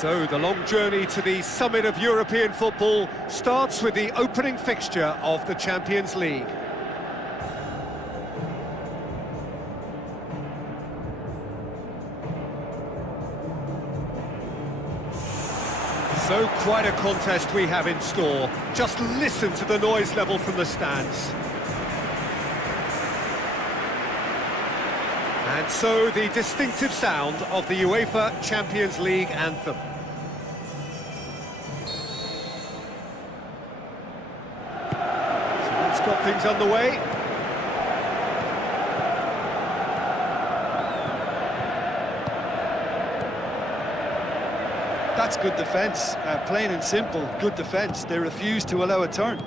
So the long journey to the summit of European football starts with the opening fixture of the Champions League. So quite a contest we have in store. Just listen to the noise level from the stands. And so the distinctive sound of the UEFA Champions League anthem. So that's got things underway. That's good defence, plain and simple, good defence. They refuse to allow a turn.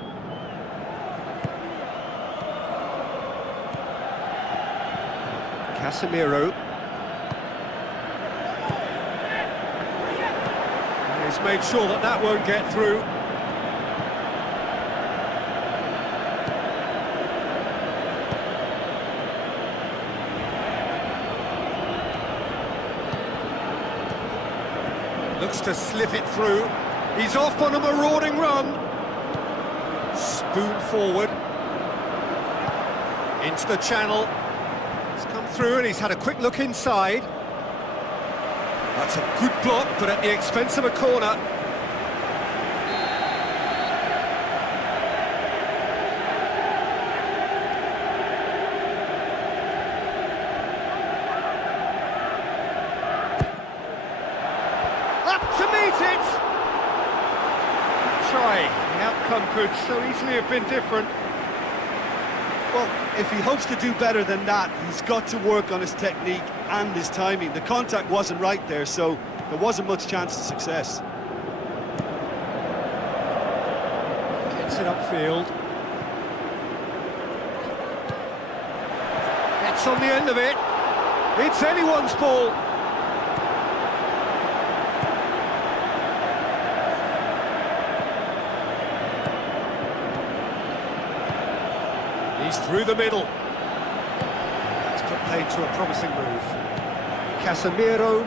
Casemiro. He's made sure that that won't get through. Looks to slip it through. He's off on a marauding run. Spoon forward. Into the channel. It's come through and he's had a quick look inside. That's a good block, but at the expense of a corner. Up to meet it! Try. The outcome could so easily have been different. Well, if he hopes to do better than that, he's got to work on his technique and his timing. The contact wasn't right there, so there wasn't much chance of success. Gets it upfield. Gets on the end of it. It's anyone's ball. He's through the middle. It's put paid to a promising move. Casemiro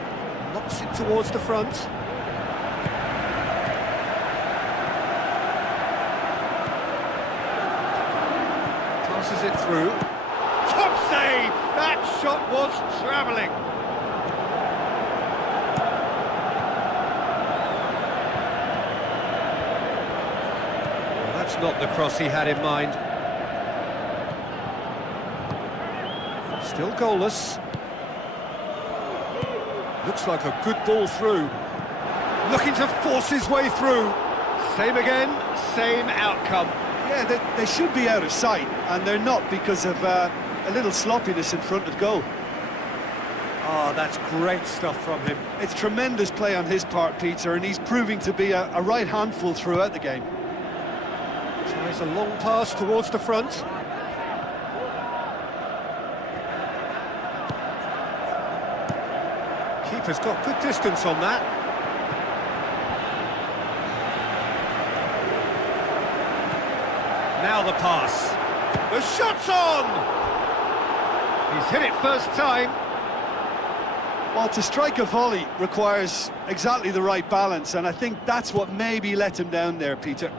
knocks it towards the front. Passes it through. Top save! That shot was travelling. Well, that's not the cross he had in mind. Still goalless. Looks like a good ball through. Looking to force his way through. Same again, same outcome. Yeah, they should be out of sight, and they're not because of a little sloppiness in front of goal. Oh, that's great stuff from him. It's tremendous play on his part, Peter, and he's proving to be a right handful throughout the game. Tries a long pass towards the front. Keeper's got good distance on that. Now the pass. The shot's on! He's hit it first time. Well, to strike a volley requires exactly the right balance, and I think that's what maybe let him down there, Peter.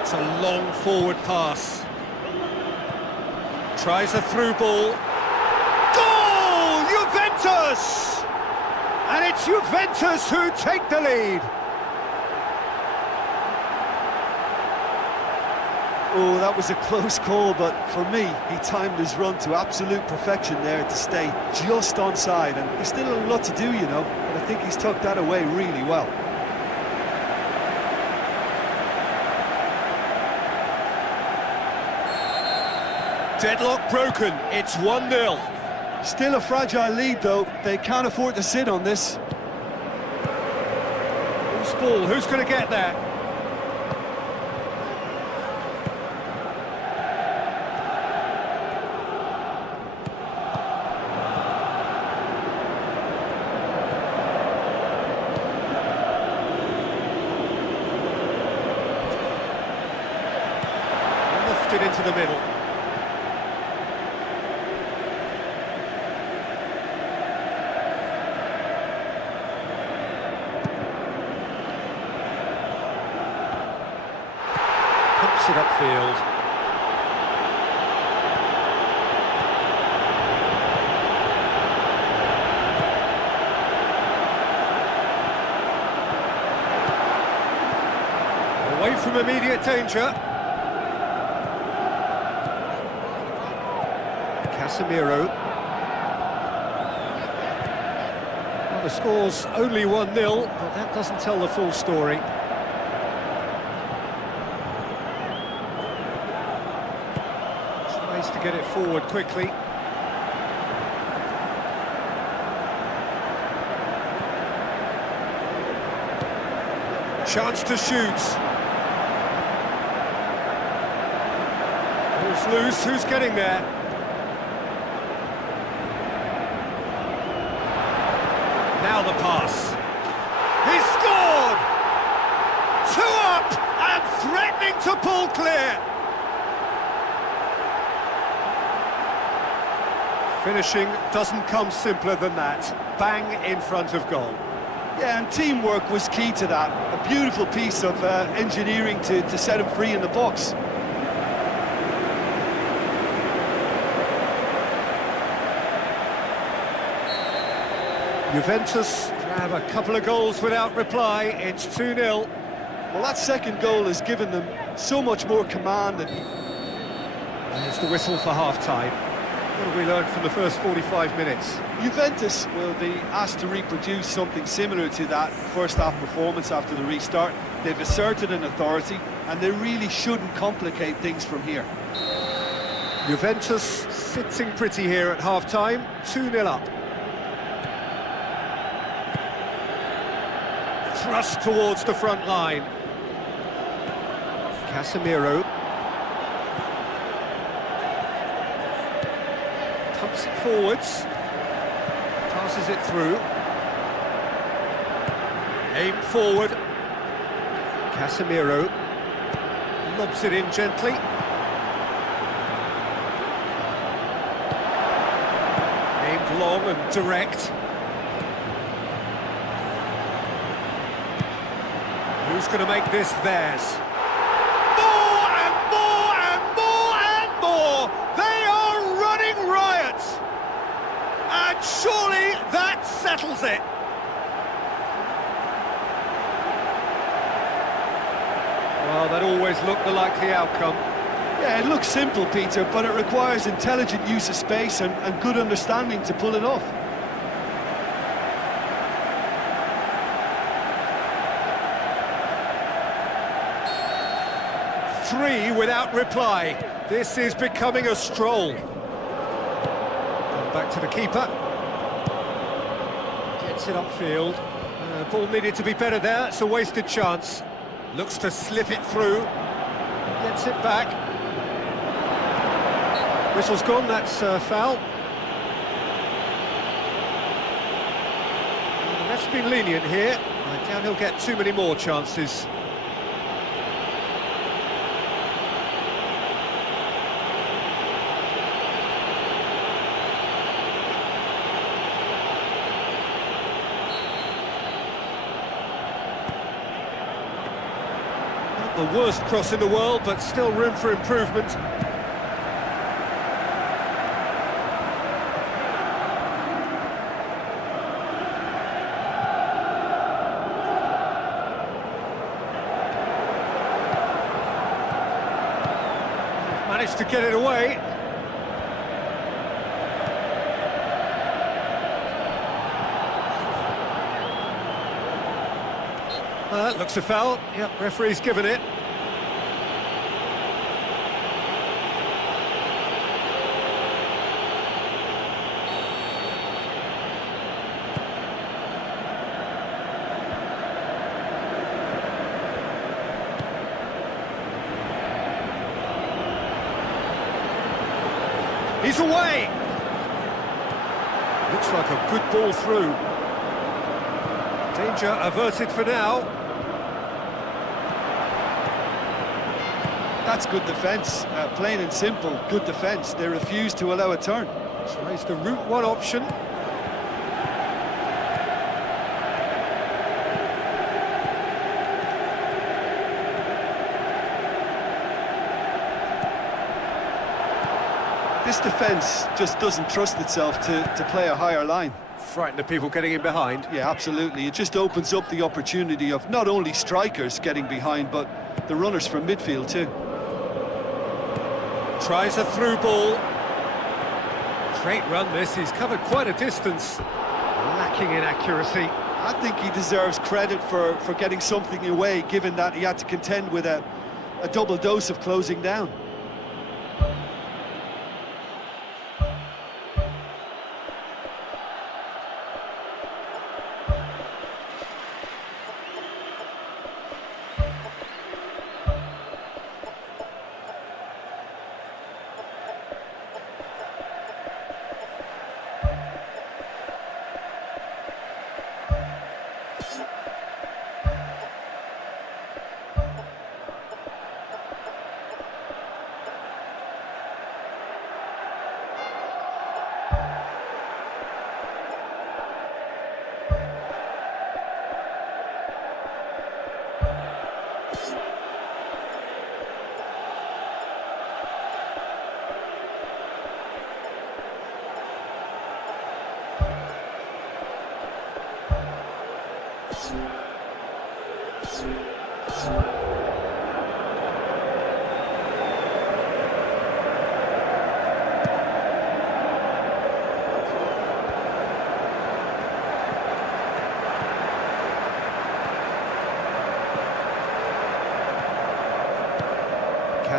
It's a long forward pass. Tries a through ball. Goal! Juventus! And it's Juventus who take the lead. Oh, that was a close call, but for me, he timed his run to absolute perfection there to stay just onside, and there's still a lot to do, you know, but I think he's tucked that away really well. Deadlock broken, it's 1-0. Still a fragile lead, though. They can't afford to sit on this. Who's ball? Who's going to get there? Lifted into the middle. It upfield. Away from immediate danger. Casemiro. Well, the score's only 1-0, but that doesn't tell the full story. To get it forward quickly. Chance to shoot. Ball's loose, who's getting there? Now the pass. He's scored! 2 up and threatening to pull clear. Finishing doesn't come simpler than that. Bang in front of goal. Yeah, and teamwork was key to that. A beautiful piece of engineering to set him free in the box. Juventus grab a couple of goals without reply. It's 2-0. Well, that second goal has given them so much more command. And there's the whistle for half-time. What have we learned from the first 45 minutes? Juventus will be asked to reproduce something similar to that first-half performance after the restart. They've asserted an authority, and they really shouldn't complicate things from here. Juventus sitting pretty here at half-time, 2-0 up. Thrust towards the front line. Casemiro. Pumps it forwards. Passes it through. Aim forward. Casemiro. Lobs it in gently. Aimed long and direct. Who's going to make this theirs? More and more and more and more! They are running riot! And surely that settles it! Well, that always looked the likely outcome. Yeah, it looks simple, Peter, but it requires intelligent use of space and good understanding to pull it off. Three without reply. This is becoming a stroll. Back to the keeper. Gets it upfield. Ball needed to be better there. It's a wasted chance. Looks to slip it through. Gets it back. Whistle's gone, that's foul. The ref's been lenient here. I doubt he'll get too many more chances. The worst cross in the world, but still room for improvement. Managed to get it away. That looks a foul. Yep, referee's given it. He's away! Looks like a good ball through. Danger averted for now. That's good defence, plain and simple, good defence. They refuse to allow a turn. Tries the route one option. This defence just doesn't trust itself to play a higher line. Frighten the people getting in behind. Yeah, absolutely. It just opens up the opportunity of not only strikers getting behind, but the runners from midfield too. Tries a through ball. Great run this, he's covered quite a distance. Lacking in accuracy. I think he deserves credit for getting something away, given that he had to contend with a double dose of closing down.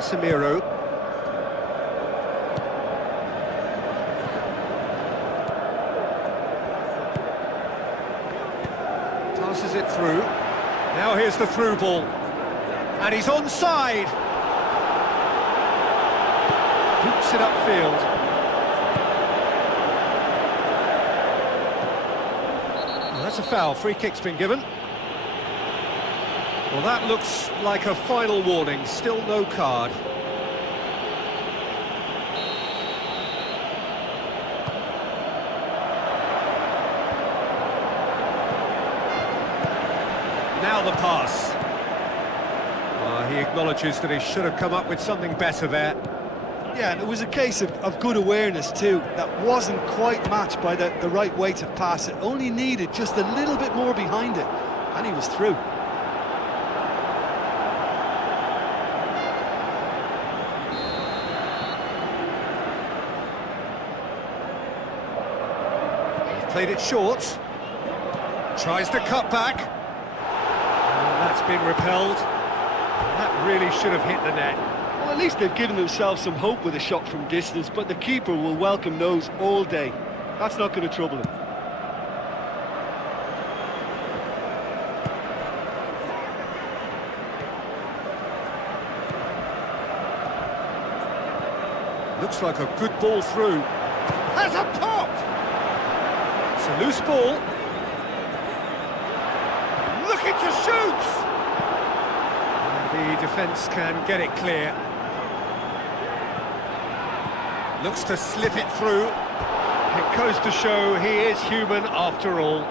Casemiro. Passes it through. Now here's the through ball. And he's onside. Hoops it upfield. Well, that's a foul. Free kick's been given. Well, that looks like a final warning. Still no card. Now the pass. He acknowledges that he should have come up with something better there. Yeah, and it was a case of good awareness too. That wasn't quite matched by the right weight of pass. It only needed just a little bit more behind it, and he was through. He's played it short. Tries to cut back. And that's been repelled. That really should have hit the net. Well, at least they've given themselves some hope with a shot from distance, but the keeper will welcome those all day. That's not going to trouble him. Looks like a good ball through. Has a pop! It's a loose ball. Looking to shoot! The defence can get it clear. Looks to slip it through. It goes to show he is human after all.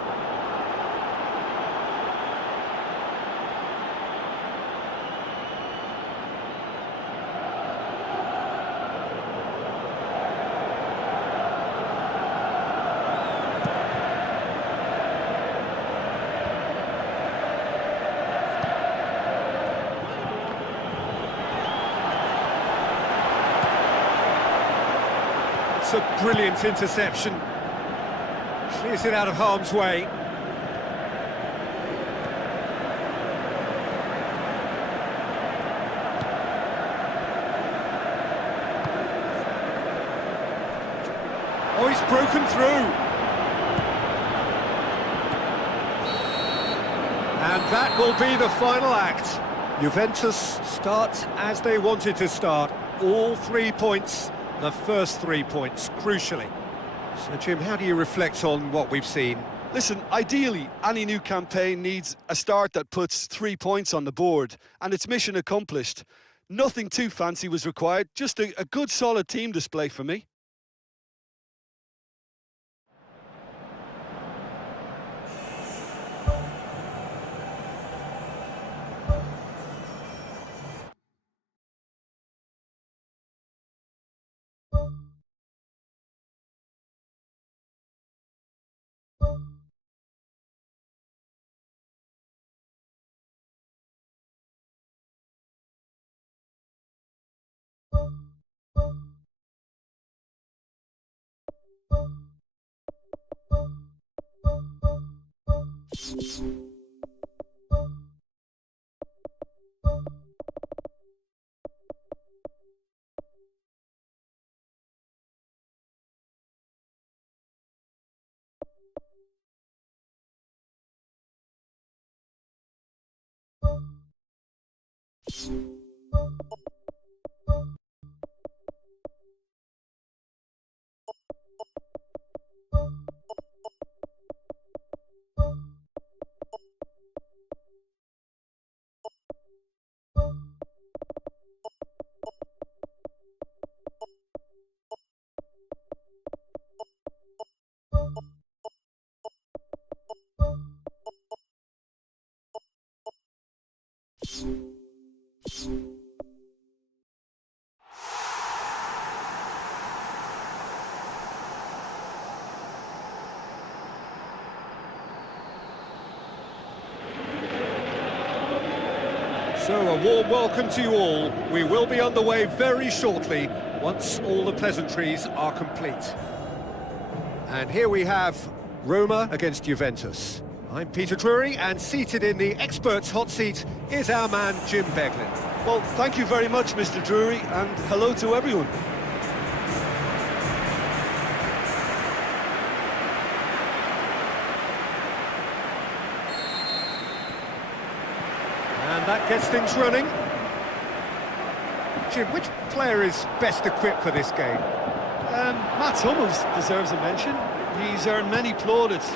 It's a brilliant interception. Clears it out of harm's way. Oh, he's broken through. And that will be the final act. Juventus start as they wanted to start. All 3 points. The first 3 points, crucially. So, Jim, how do you reflect on what we've seen? Listen, ideally, any new campaign needs a start that puts 3 points on the board, and it's mission accomplished. Nothing too fancy was required, just a good, solid team display for me. So, a warm welcome to you all. We will be on the way very shortly, once all the pleasantries are complete. And here we have Roma against Juventus. I'm Peter Drury, and seated in the experts' hot seat is our man Jim Beglin. Well, thank you very much, Mr. Drury, and hello to everyone. And that gets things running. Jim, which player is best equipped for this game? Mats Hummels deserves a mention. He's earned many plaudits.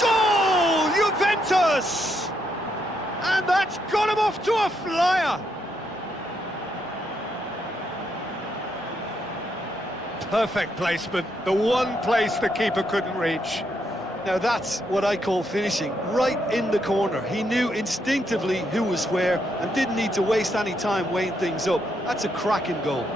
Goal! Juventus! And that's got him off to a flyer! Perfect placement, the one place the keeper couldn't reach. Now that's what I call finishing, right in the corner. He knew instinctively who was where and didn't need to waste any time weighing things up. That's a cracking goal.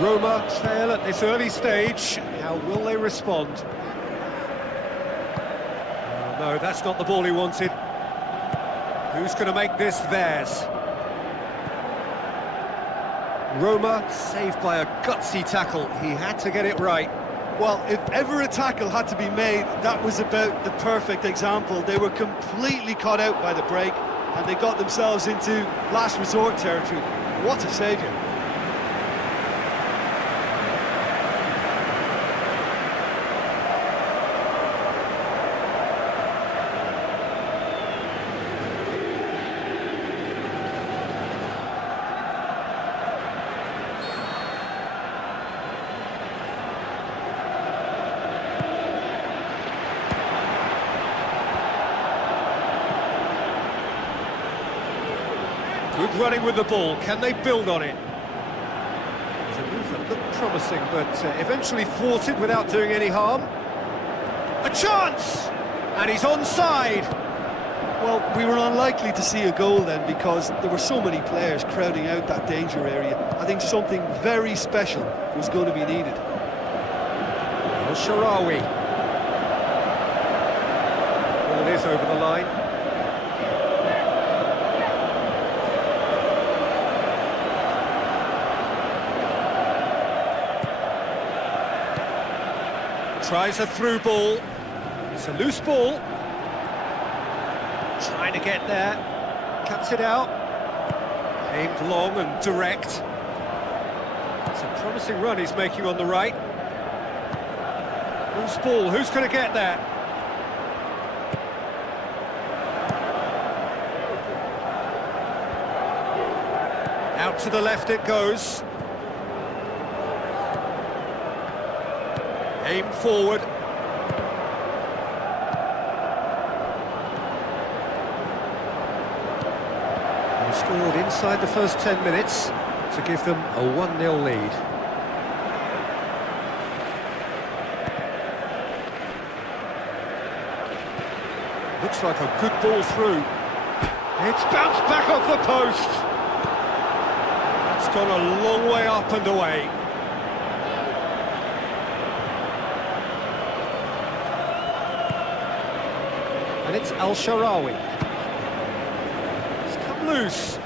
Roma trail at this early stage. How will they respond? Oh, no, that's not the ball he wanted. Who's going to make this theirs? Roma saved by a gutsy tackle. He had to get it right. Well, if ever a tackle had to be made, that was about the perfect example. They were completely caught out by the break, and they got themselves into last resort territory. What a saviour. Good running with the ball. Can they build on it? It's a move that looked promising, but eventually thwarted without doing any harm. A chance! And he's onside. Well, we were unlikely to see a goal then because there were so many players crowding out that danger area. I think something very special was going to be needed. El-Shaarawy. Ball is over the line. Tries a through ball. It's a loose ball. Trying to get there. Cuts it out. Aimed long and direct. It's a promising run he's making on the right. Loose ball. Who's going to get there? Out to the left it goes. Aim forward. They scored inside the first 10 minutes to give them a 1-0 lead. Looks like a good ball through. It's bounced back off the post. That's gone a long way up and away. And it's El-Shaarawy. It's come loose.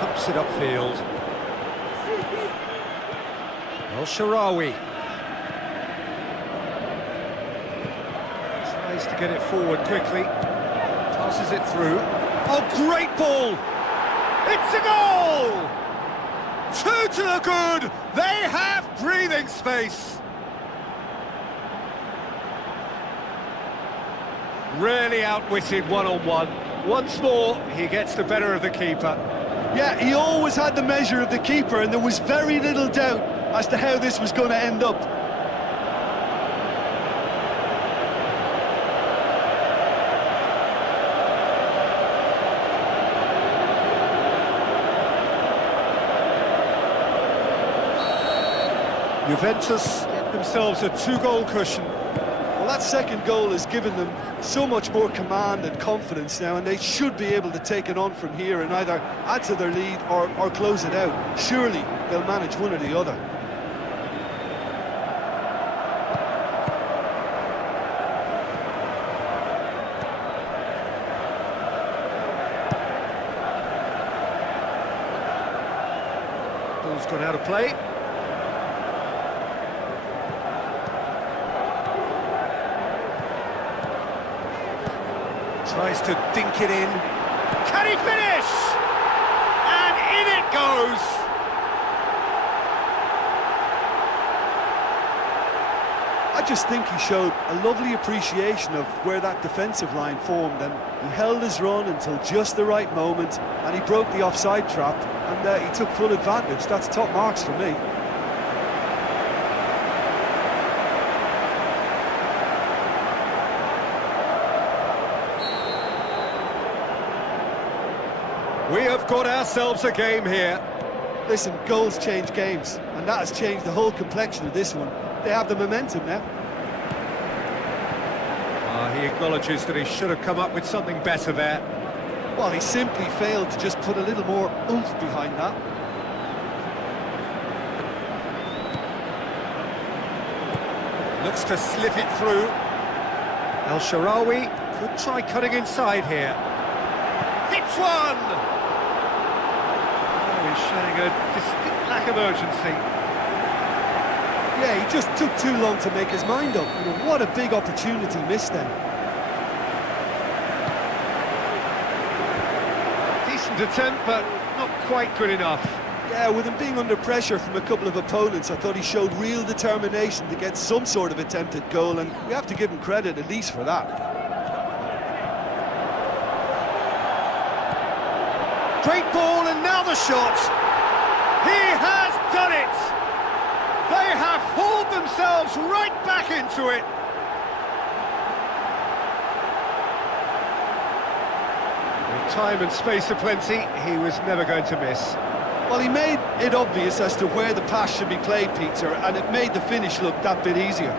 Pumps it upfield. El-Shaarawy. Tries to get it forward quickly. Passes it through. Oh, great ball! It's a goal! 2 to the good! They have breathing space! Really outwitted one-on-one. Once more, he gets the better of the keeper. Yeah, he always had the measure of the keeper, and there was very little doubt as to how this was going to end up. Juventus get themselves a 2-goal cushion. Well, that second goal has given them so much more command and confidence now, and they should be able to take it on from here and either add to their lead or close it out. Surely they'll manage one or the other. Ball's gone out of play. Tries to dink it in. Can he finish? And in it goes! I just think he showed a lovely appreciation of where that defensive line formed, and he held his run until just the right moment, and he broke the offside trap, and he took full advantage. That's top marks for me. We have got ourselves a game here. Listen, goals change games, and that has changed the whole complexion of this one. They have the momentum now. He acknowledges that he should have come up with something better there. Well, he simply failed to just put a little more oomph behind that. Looks to slip it through. El Shaarawy could try cutting inside here. Hits one! Oh, he's showing a distinct lack of urgency. Yeah, he just took too long to make his mind up. You know, what a big opportunity missed then. Decent attempt, but not quite good enough. Yeah, with him being under pressure from a couple of opponents, I thought he showed real determination to get some sort of attempted goal, and we have to give him credit at least for that. Great ball, and now the shot. He has done it! They have hauled themselves right back into it. With time and space aplenty, he was never going to miss. Well, he made it obvious as to where the pass should be played, Peter, and it made the finish look that bit easier.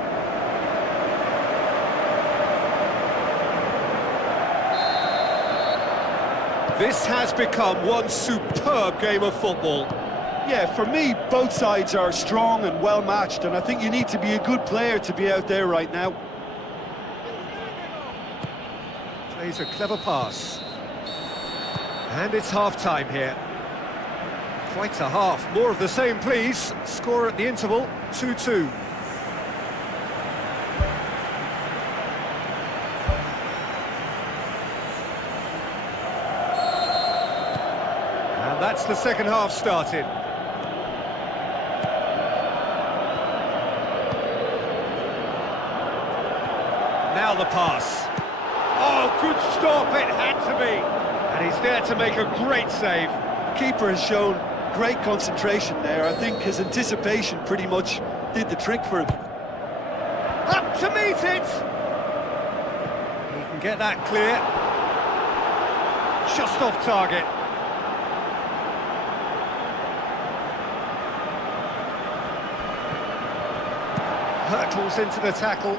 This has become one superb game of football. Yeah, for me, both sides are strong and well-matched, and I think you need to be a good player to be out there right now. Plays a clever pass. And it's half-time here. Quite a half. More of the same, please. Score at the interval, 2-2. And that's the second half started. Now the pass. Oh, good stop, it had to be. And he's there to make a great save. The keeper has shown great concentration there. I think his anticipation pretty much did the trick for him. Up to meet it! He can get that clear. Just off target. Hurtles into the tackle.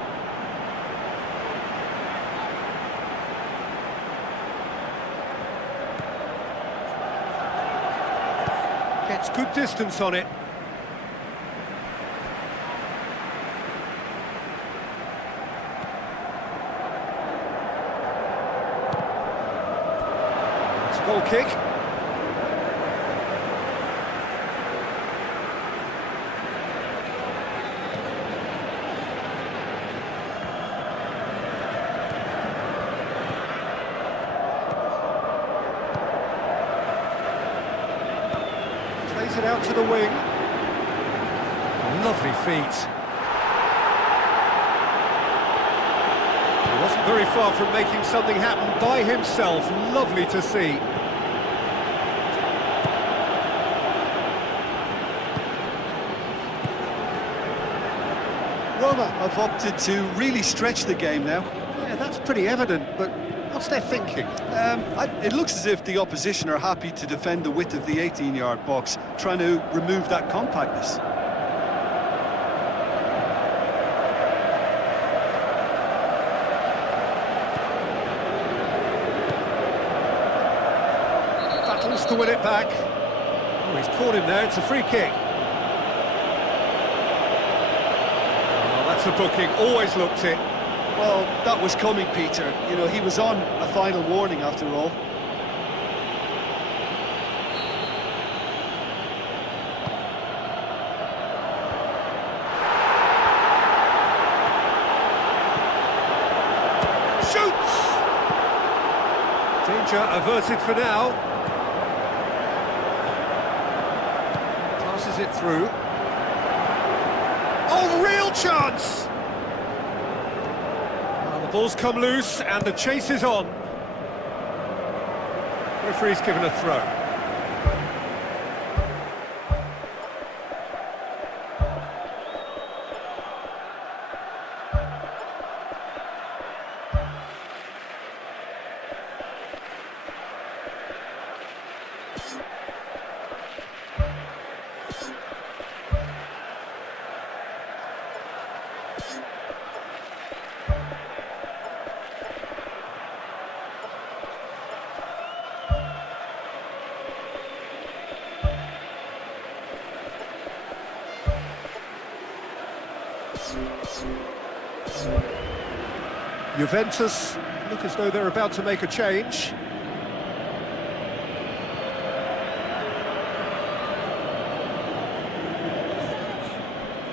Gets good distance on it. It's a goal kick. Plays it out to the wing. Lovely feet. He wasn't very far from making something happen by himself. Lovely to see. Roma have opted to really stretch the game now. Yeah, that's pretty evident, but what's their thinking? It looks as if the opposition are happy to defend the width of the 18-yard box, trying to remove that compactness. to win it back. Oh, he's caught him there, it's a free kick. Oh, that's a booking, always looked it. Well, that was coming, Peter. You know, he was on a final warning after all. Shoots! Danger averted for now. Passes it through. Oh, real chance! Well, the ball's come loose and the chase is on. Referee's given a throw. Juventus look as though they're about to make a change.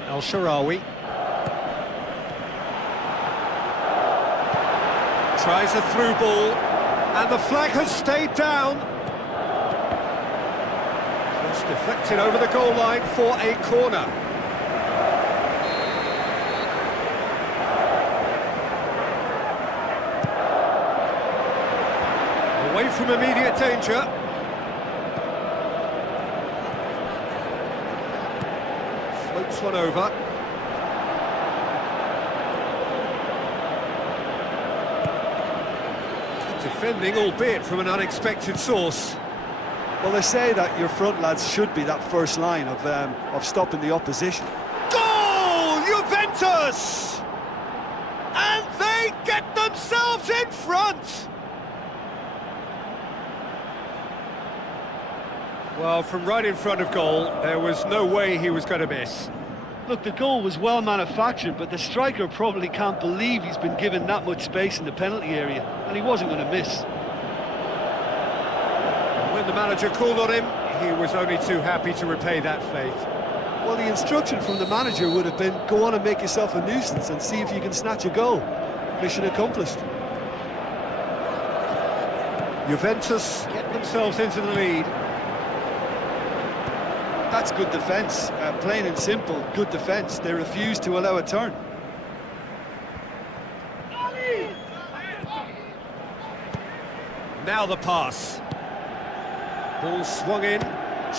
Al-Sharawi tries a through ball, and the flag has stayed down. Cross deflected over the goal line for a corner. Away from immediate danger. Floats one over. Good defending, albeit from an unexpected source. Well, they say that your front lads should be that first line of stopping the opposition. Goal! Juventus! And they get themselves in front! Well, from right in front of goal, there was no way he was going to miss. Look, the goal was well manufactured, but the striker probably can't believe he's been given that much space in the penalty area, and he wasn't going to miss. When the manager called on him, he was only too happy to repay that faith. Well, the instruction from the manager would have been, go on and make yourself a nuisance and see if you can snatch a goal. Mission accomplished. Juventus get themselves into the lead. That's good defence, plain and simple, good defence. They refuse to allow a turn. Now the pass. Ball swung in,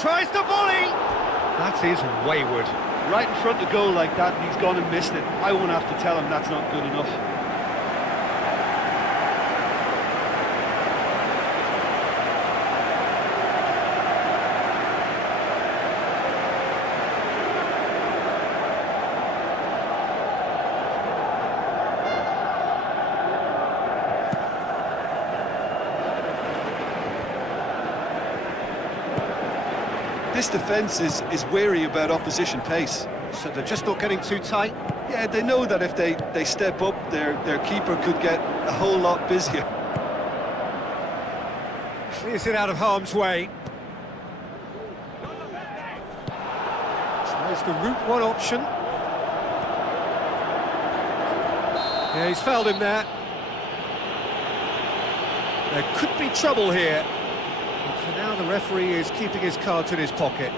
tries the volley! That is wayward. Right in front of goal like that, and he's gone and missed it. I won't have to tell him that's not good enough. This defence is wary about opposition pace. So they're just not getting too tight? Yeah, they know that if they step up, their keeper could get a whole lot busier. Clears it out of harm's way. Tries the route one option. Yeah, he's fouled him there. There could be trouble here. But for now, the referee is keeping his cards in his pocket.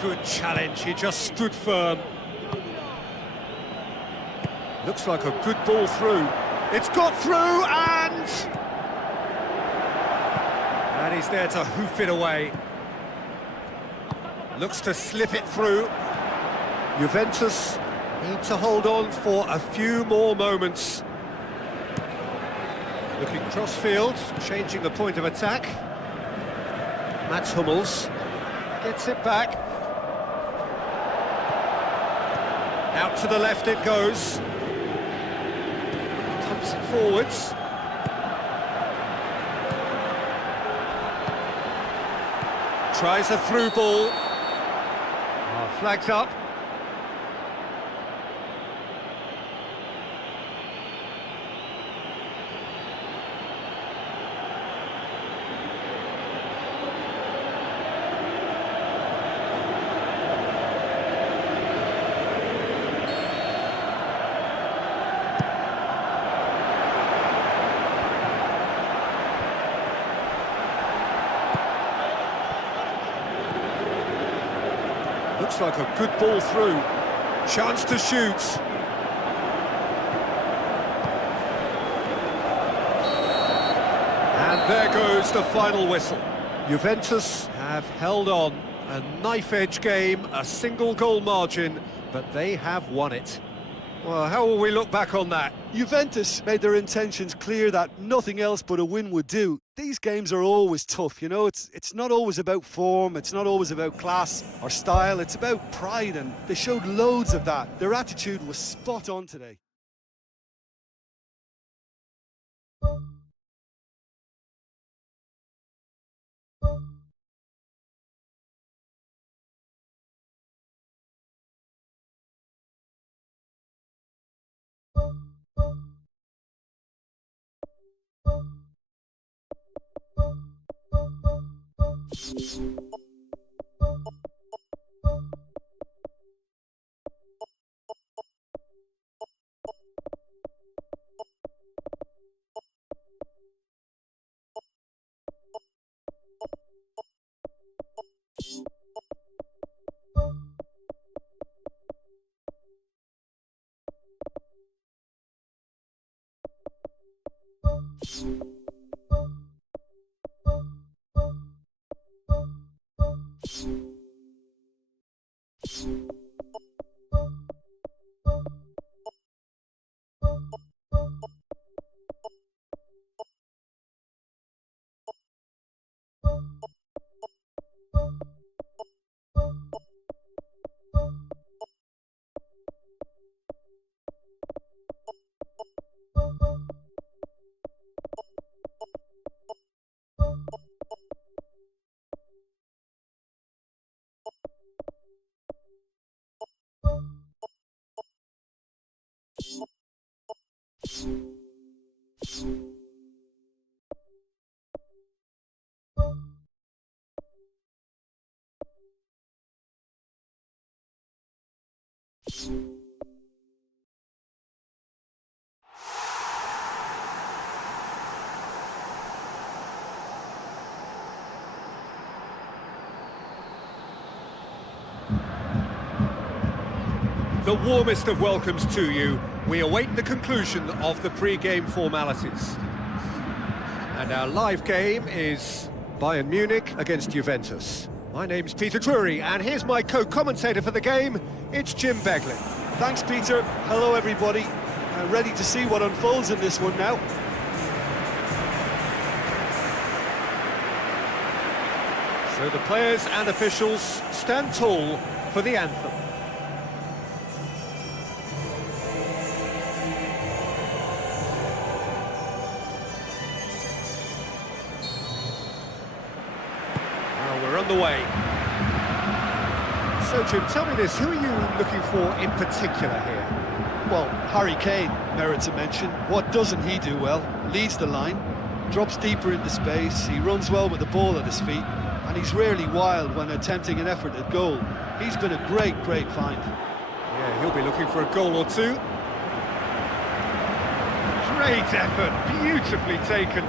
Good challenge, he just stood firm. Looks like a good ball through. It's got through and he's there to hoof it away. Looks to slip it through. Juventus need to hold on for a few more moments. Looking cross-field, changing the point of attack. Mats Hummels gets it back. Out to the left it goes. Pumps it forwards. Tries a through ball. Flags up. Looks like a good ball through. Chance to shoot. And there goes the final whistle. Juventus have held on. A knife-edge game, a single goal margin, but they have won it. Well, how will we look back on that? Juventus made their intentions clear that nothing else but a win would do. These games are always tough, you know, it's not always about form, it's not always about class or style, it's about pride, and they showed loads of that. Their attitude was spot on today. The warmest of welcomes to you. We await the conclusion of the pre-game formalities. And our live game is Bayern Munich against Juventus. My name's Peter Drury, and here's my co-commentator for the game, it's Jim Begley. Thanks, Peter. Hello, everybody. Ready to see what unfolds in this one now. So the players and officials stand tall for the anthem. We're on the way. So, Jim, tell me this, who are you looking for in particular here? Well, Harry Kane merits a mention. What doesn't he do well? Leads the line, drops deeper into space, he runs well with the ball at his feet, and he's rarely wild when attempting an effort at goal. He's been a great find. Yeah, he'll be looking for a goal or two. Great effort, beautifully taken.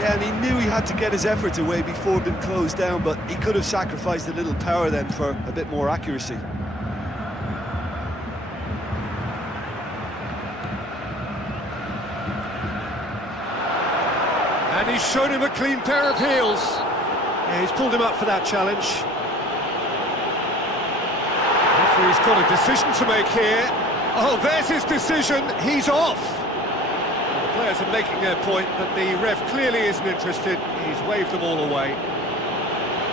Yeah, and he knew he had to get his effort away before being closed down, but he could have sacrificed a little power then for a bit more accuracy. And he's shown him a clean pair of heels. Yeah, he's pulled him up for that challenge. So he's got a decision to make here. Oh, there's his decision. He's off. The players are making their point, but the ref clearly isn't interested. He's waved them all away.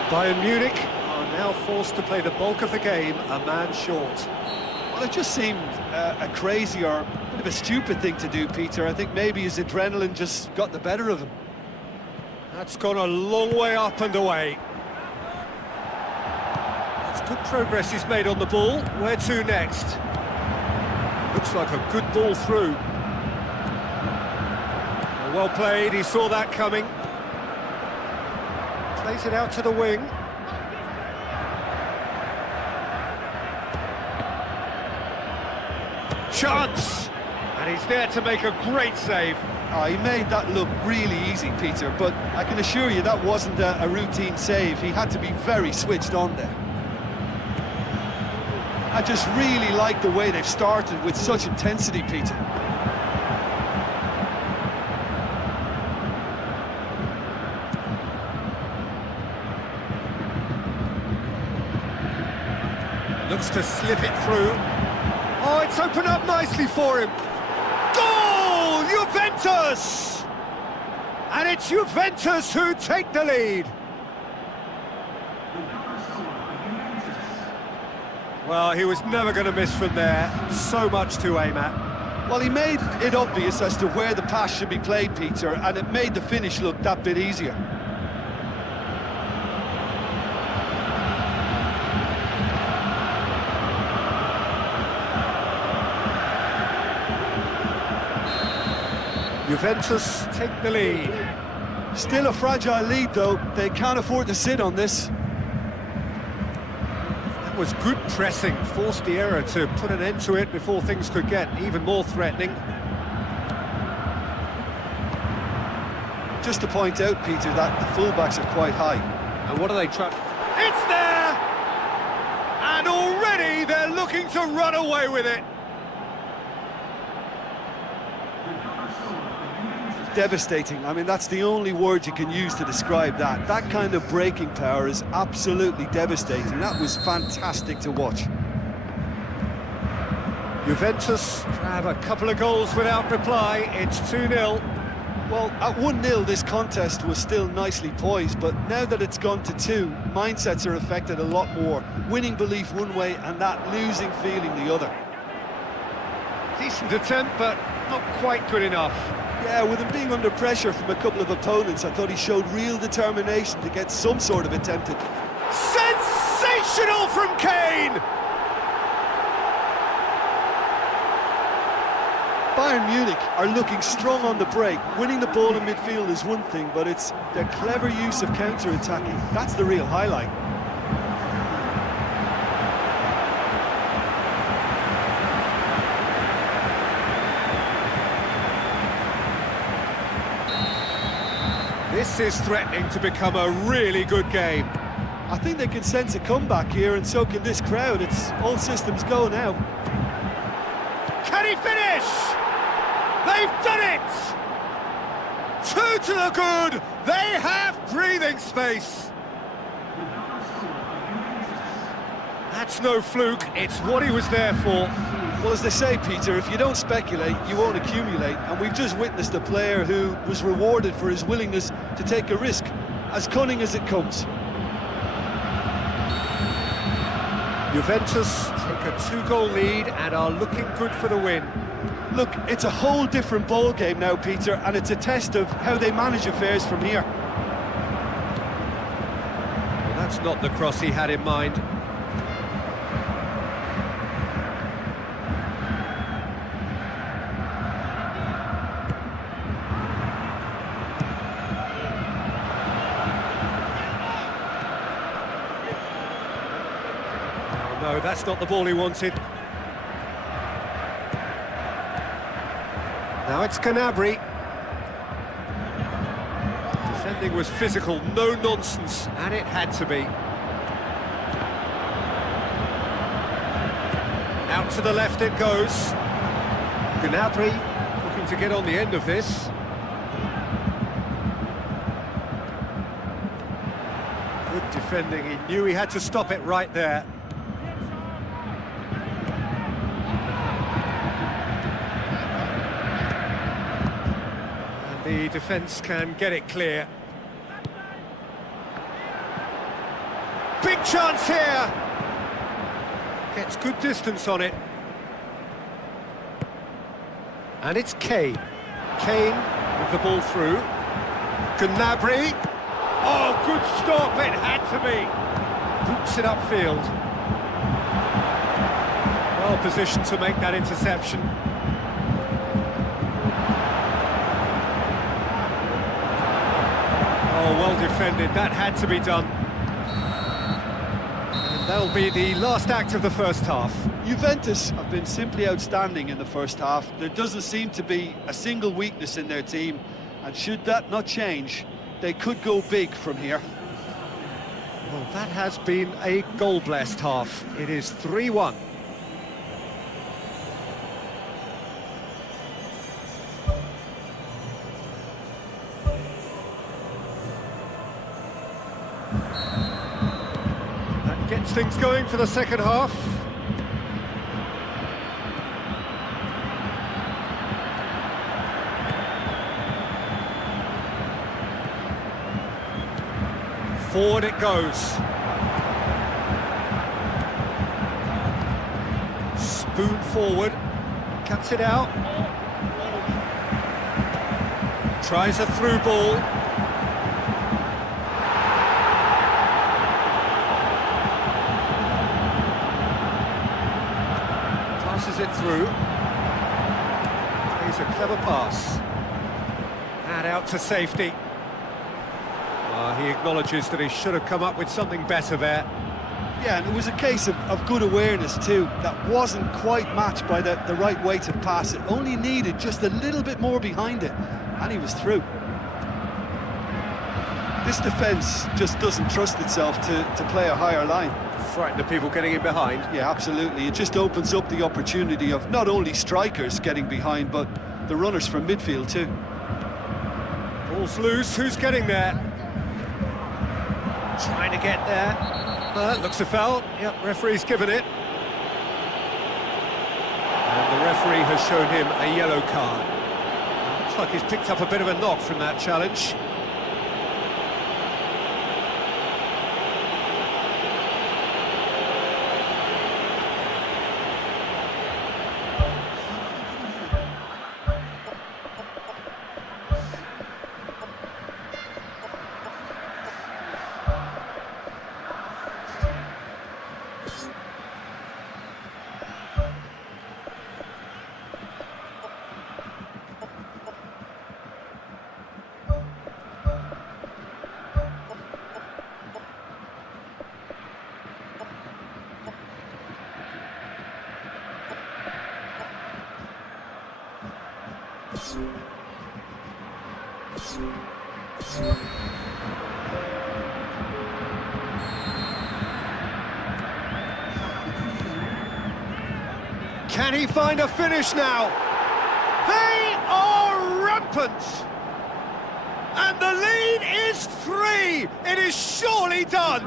Bayern Munich are now forced to play the bulk of the game a man short. Well, it just seemed a crazy or a bit of a stupid thing to do, Peter. I think maybe his adrenaline just got the better of him. That's gone a long way up and away. That's good progress he's made on the ball. Where to next? Looks like a good ball through. Well played, he saw that coming. Plays it out to the wing. Chance! And he's there to make a great save. Oh, he made that look really easy, Peter, but I can assure you that wasn't a routine save. He had to be very switched on there. I just really like the way they've started with such intensity, Peter. Looks to slip it through. Oh, it's opened up nicely for him. Goal! Juventus! And it's Juventus who take the lead. Well, he was never going to miss from there. So much to aim at. Well, he made it obvious as to where the pass should be played, Peter, and it made the finish look that bit easier. Juventus take the lead. Still a fragile lead, though. They can't afford to sit on this. That was good pressing, forced the error to put an end to it before things could get even more threatening. Just to point out, Peter, that the fullbacks are quite high. And what are they trying? It's there! And already they're looking to run away with it. Devastating. I mean, that's the only word you can use to describe that. That kind of breaking power is absolutely devastating. That was fantastic to watch. Juventus grab a couple of goals without reply. It's 2-0. Well, at 1-0, this contest was still nicely poised, but now that it's gone to 2, mindsets are affected a lot more. Winning belief one way and that losing feeling the other. Decent attempt, but not quite good enough. Yeah, with him being under pressure from a couple of opponents, I thought he showed real determination to get some sort of attempt at... Sensational from Kane! Bayern Munich are looking strong on the break. Winning the ball in midfield is one thing, but it's their clever use of counter-attacking. That's the real highlight. This is threatening to become a really good game. I think they can sense a comeback here, and so can this crowd. It's all systems go now. Can he finish? They've done it! 2 to the good. They have breathing space. That's no fluke. It's what he was there for. Well, as they say, Peter, if you don't speculate, you won't accumulate. And we've just witnessed a player who was rewarded for his willingness to take a risk, as cunning as it comes. Juventus take a 2-goal lead and are looking good for the win. Look, it's a whole different ball game now, Peter, and it's a test of how they manage affairs from here. Well, that's not the cross he had in mind. No, that's not the ball he wanted. Now it's Gnabry. Defending was physical, no nonsense, and it had to be. Out to the left it goes. Gnabry looking to get on the end of this. Good defending, he knew he had to stop it right there. The defence can get it clear. Big chance here! Gets good distance on it. And it's Kane. Kane with the ball through. Gnabry. Oh, good stop, it had to be. Boots it upfield. Well positioned to make that interception. Oh, well defended, that had to be done. And that'll be the last act of the first half. Juventus have been simply outstanding in the first half. There doesn't seem to be a single weakness in their team, and should that not change, they could go big from here. Well, that has been a goal-blessed half. It is 3-1. That gets things going for the second half. Forward it goes. Spoon forward, cuts it out. Tries a through ball. Passes it through. Plays a clever pass. And out to safety. He acknowledges that he should have come up with something better there. Yeah, and it was a case of good awareness too. That wasn't quite matched by the right weight of pass. It only needed just a little bit more behind it, and he was through. This defence just doesn't trust itself to play a higher line. Frighten the people getting in behind. Yeah, absolutely. It just opens up the opportunity of not only strikers getting behind, but the runners from midfield too. Ball's loose, who's getting there? Trying to get there. Looks a foul. Yep, referee's given it. And the referee has shown him a yellow card. Looks like he's picked up a bit of a knock from that challenge. Can he find a finish now? They are rampant! And the lead is 3! It is surely done!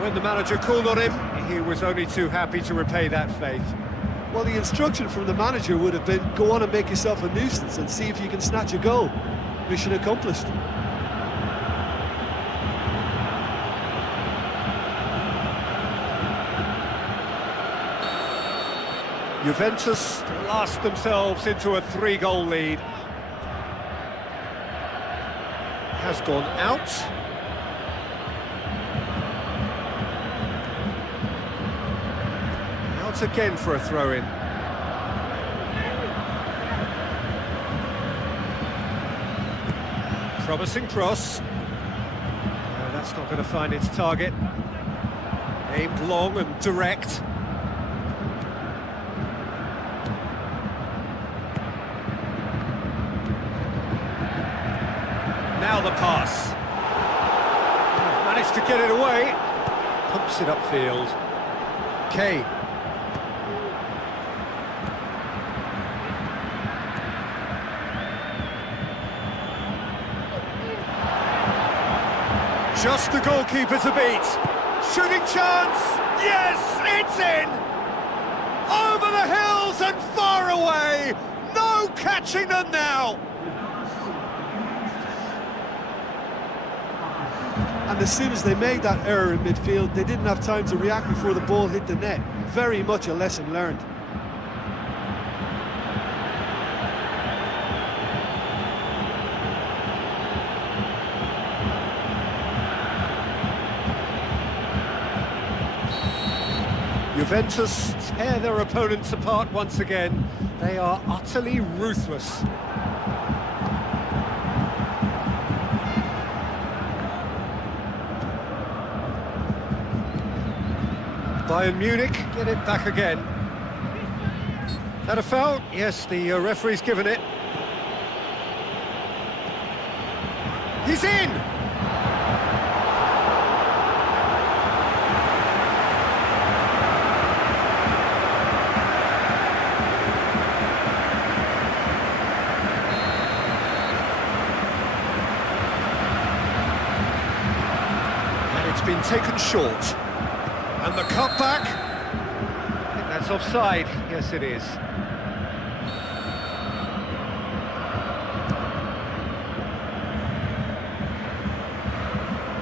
When the manager called on him, he was only too happy to repay that faith. Well, the instruction from the manager would have been, go on and make yourself a nuisance and see if you can snatch a goal. Mission accomplished. Juventus last themselves into a 3-goal lead. Has gone out. Out again for a throw-in. Promising cross. No, that's not going to find its target. Aimed long and direct. Now the pass. Managed to get it away. Pumps it upfield. Kane. Just the goalkeeper to beat. Shooting chance. Yes, it's in. away! No catching them now! And as soon as they made that error in midfield, they didn't have time to react before the ball hit the net. Very much a lesson learned. Juventus tear their opponents apart once again. They are utterly ruthless. Bayern Munich get it back again. Is that a foul? Yes, the referee's given it. He's in! It's been taken short. And the cutback. I think that's offside. Yes, it is.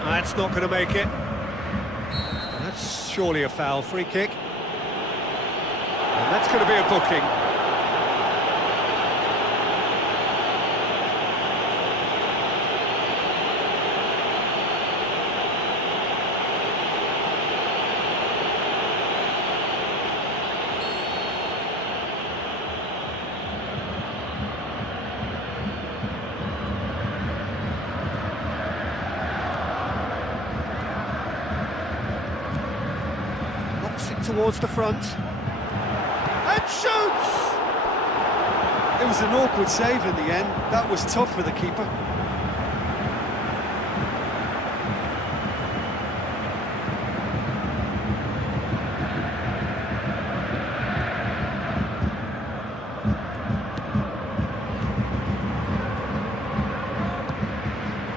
That's not going to make it. That's surely a foul. Free kick. And that's going to be a booking. Towards the front and shoots! It was an awkward save in the end. That was tough for the keeper.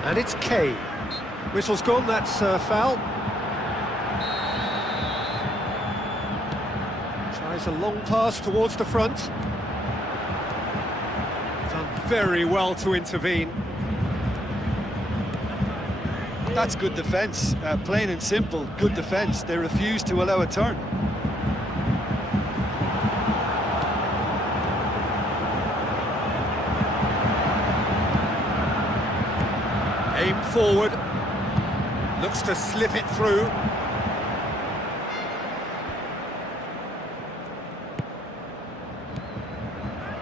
And it's Kane. Whistle's gone, that's a foul. Tries a long pass towards the front. Done very well to intervene. That's good defence, plain and simple, good defence. They refused to allow a turn. Aim forward, looks to slip it through.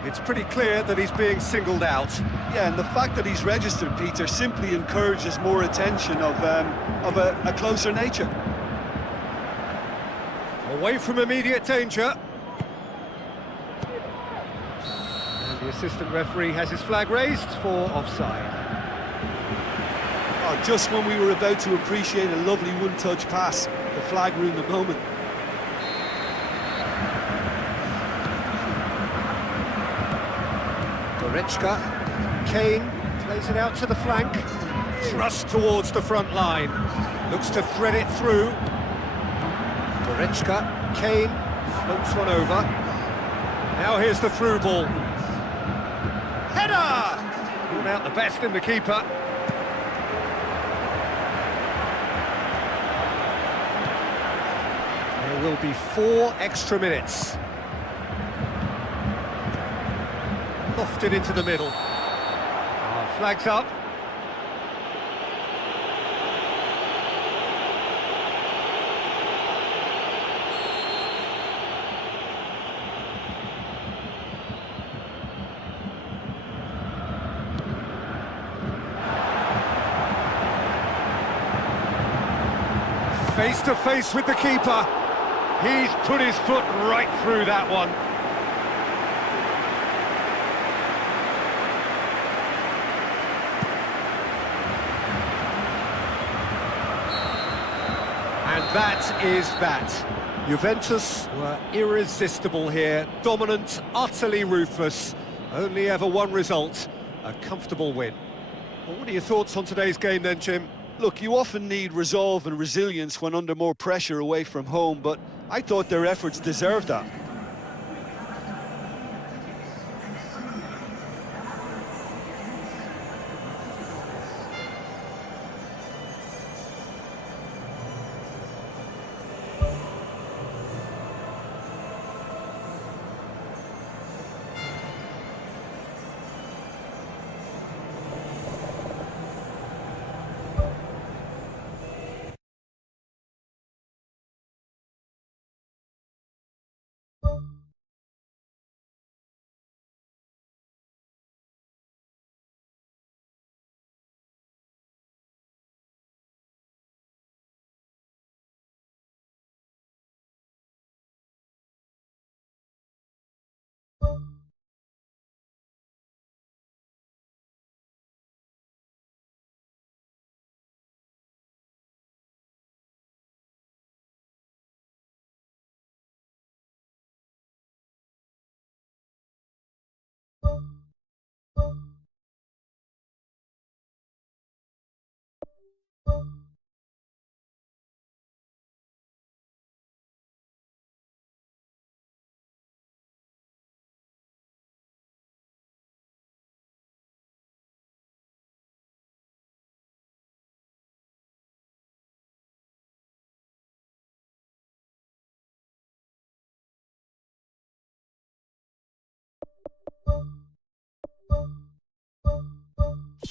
It's pretty clear that he's being singled out. Yeah, and the fact that he's registered, Peter, simply encourages more attention of a closer nature. Away from immediate danger. And the assistant referee has his flag raised for offside. Oh, just when we were about to appreciate a lovely one-touch pass, the flag ruined the moment. Goretzka, Kane plays it out to the flank, thrust towards the front line, looks to thread it through. Goretzka, Kane floats one over. Now here's the through ball. Header! Brought out the best in the keeper. There will be 4 extra minutes. Lofted into the middle. Flags up. Face to face with the keeper. He's put his foot right through that one. And that is that. Juventus were irresistible here, dominant, utterly ruthless. Only ever one result, a comfortable win. Well, what are your thoughts on today's game then, Jim? Look, you often need resolve and resilience when under more pressure away from home, but I thought their efforts deserved that.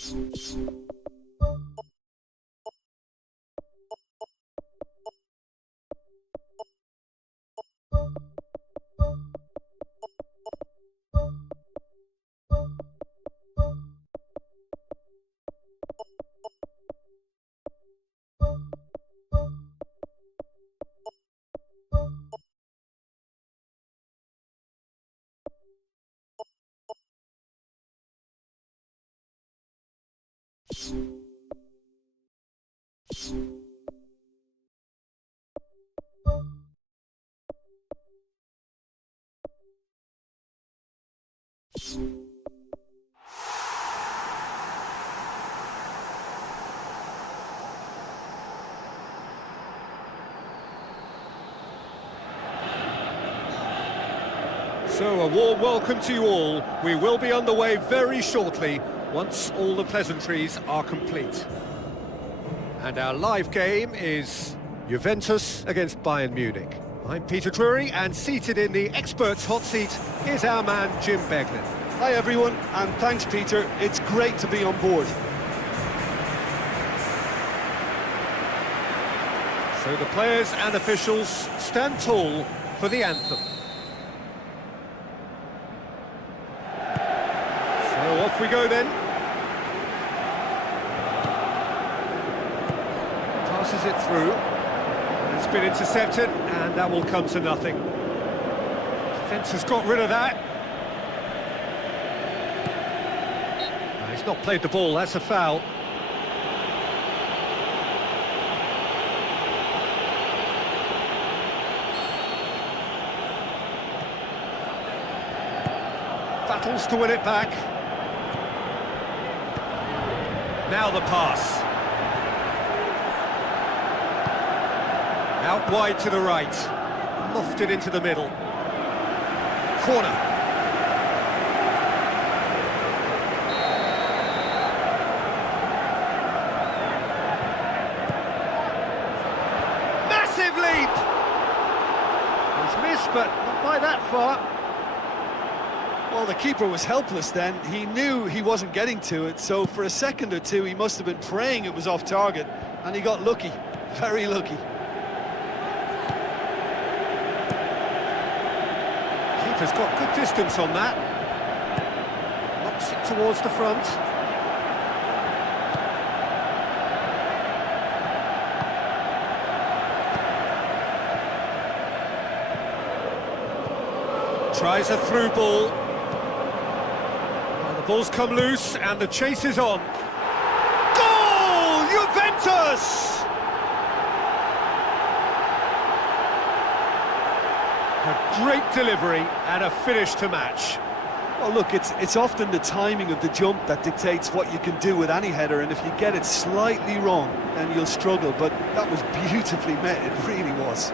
So, a warm welcome to you all. We will be underway very shortly, once all the pleasantries are complete. And our live game is Juventus against Bayern Munich. I'm Peter Drury, and seated in the experts' hot seat is our man Jim Beglin. Hi everyone, and thanks Peter, it's great to be on board. So the players and officials stand tall for the anthem. So off we go then. Passes it through. It's been intercepted, and that will come to nothing. Defence has got rid of that. He's not played the ball, that's a foul. Battles to win it back. Now the pass. Out wide to the right. Lofted into the middle. Corner. Massive leap! He's missed, but not by that far. Well, the keeper was helpless then. He knew he wasn't getting to it, so for a second or two he must have been praying it was off target, and he got lucky, very lucky. Keeper's got good distance on that. Knocks it towards the front. Tries a through ball. The ball's come loose and the chase is on. Goal! Juventus! A great delivery and a finish to match. Well, look, it's often the timing of the jump that dictates what you can do with any header, and if you get it slightly wrong, then you'll struggle, but that was beautifully met, it really was.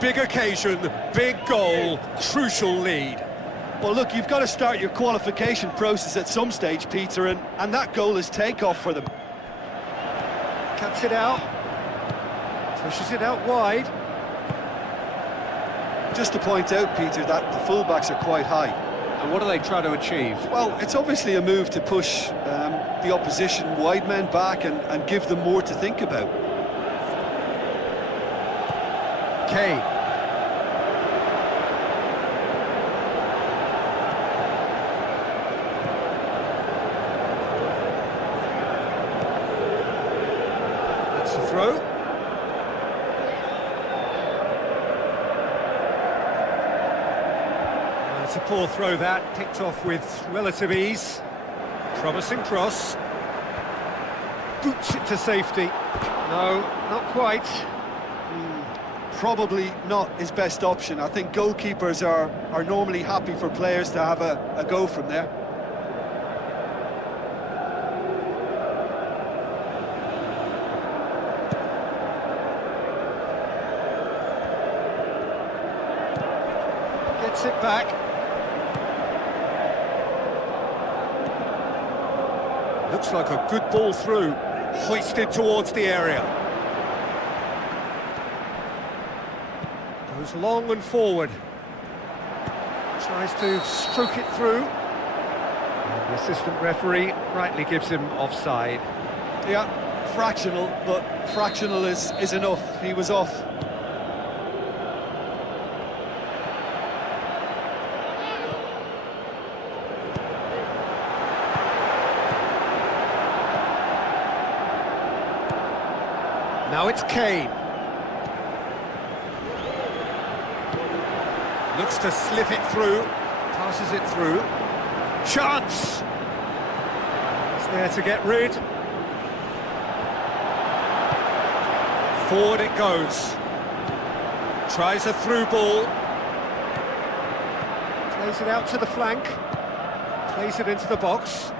Big occasion, big goal, crucial lead. Well, look, you've got to start your qualification process at some stage, Peter, and that goal is takeoff for them. Cuts it out, pushes it out wide. Just to point out, Peter, that the fullbacks are quite high. And what do they try to achieve? Well, it's obviously a move to push the opposition wide men back and give them more to think about. Kane. That's the throw. It's a poor throw that, picked off with relative ease. Promising cross. Boots it to safety. No, not quite. Probably not his best option. I think goalkeepers are normally happy for players to have a go from there. Gets it back. Looks like a good ball through. Hoisted towards the area. Goes long and forward. Tries to stroke it through. And the assistant referee rightly gives him offside. Yeah, fractional, but fractional is enough. He was off. Now it's Kane. Looks to slip it through. Passes it through. Chance! He's there to get rid. Forward it goes. Tries a through ball. Plays it out to the flank. Plays it into the box.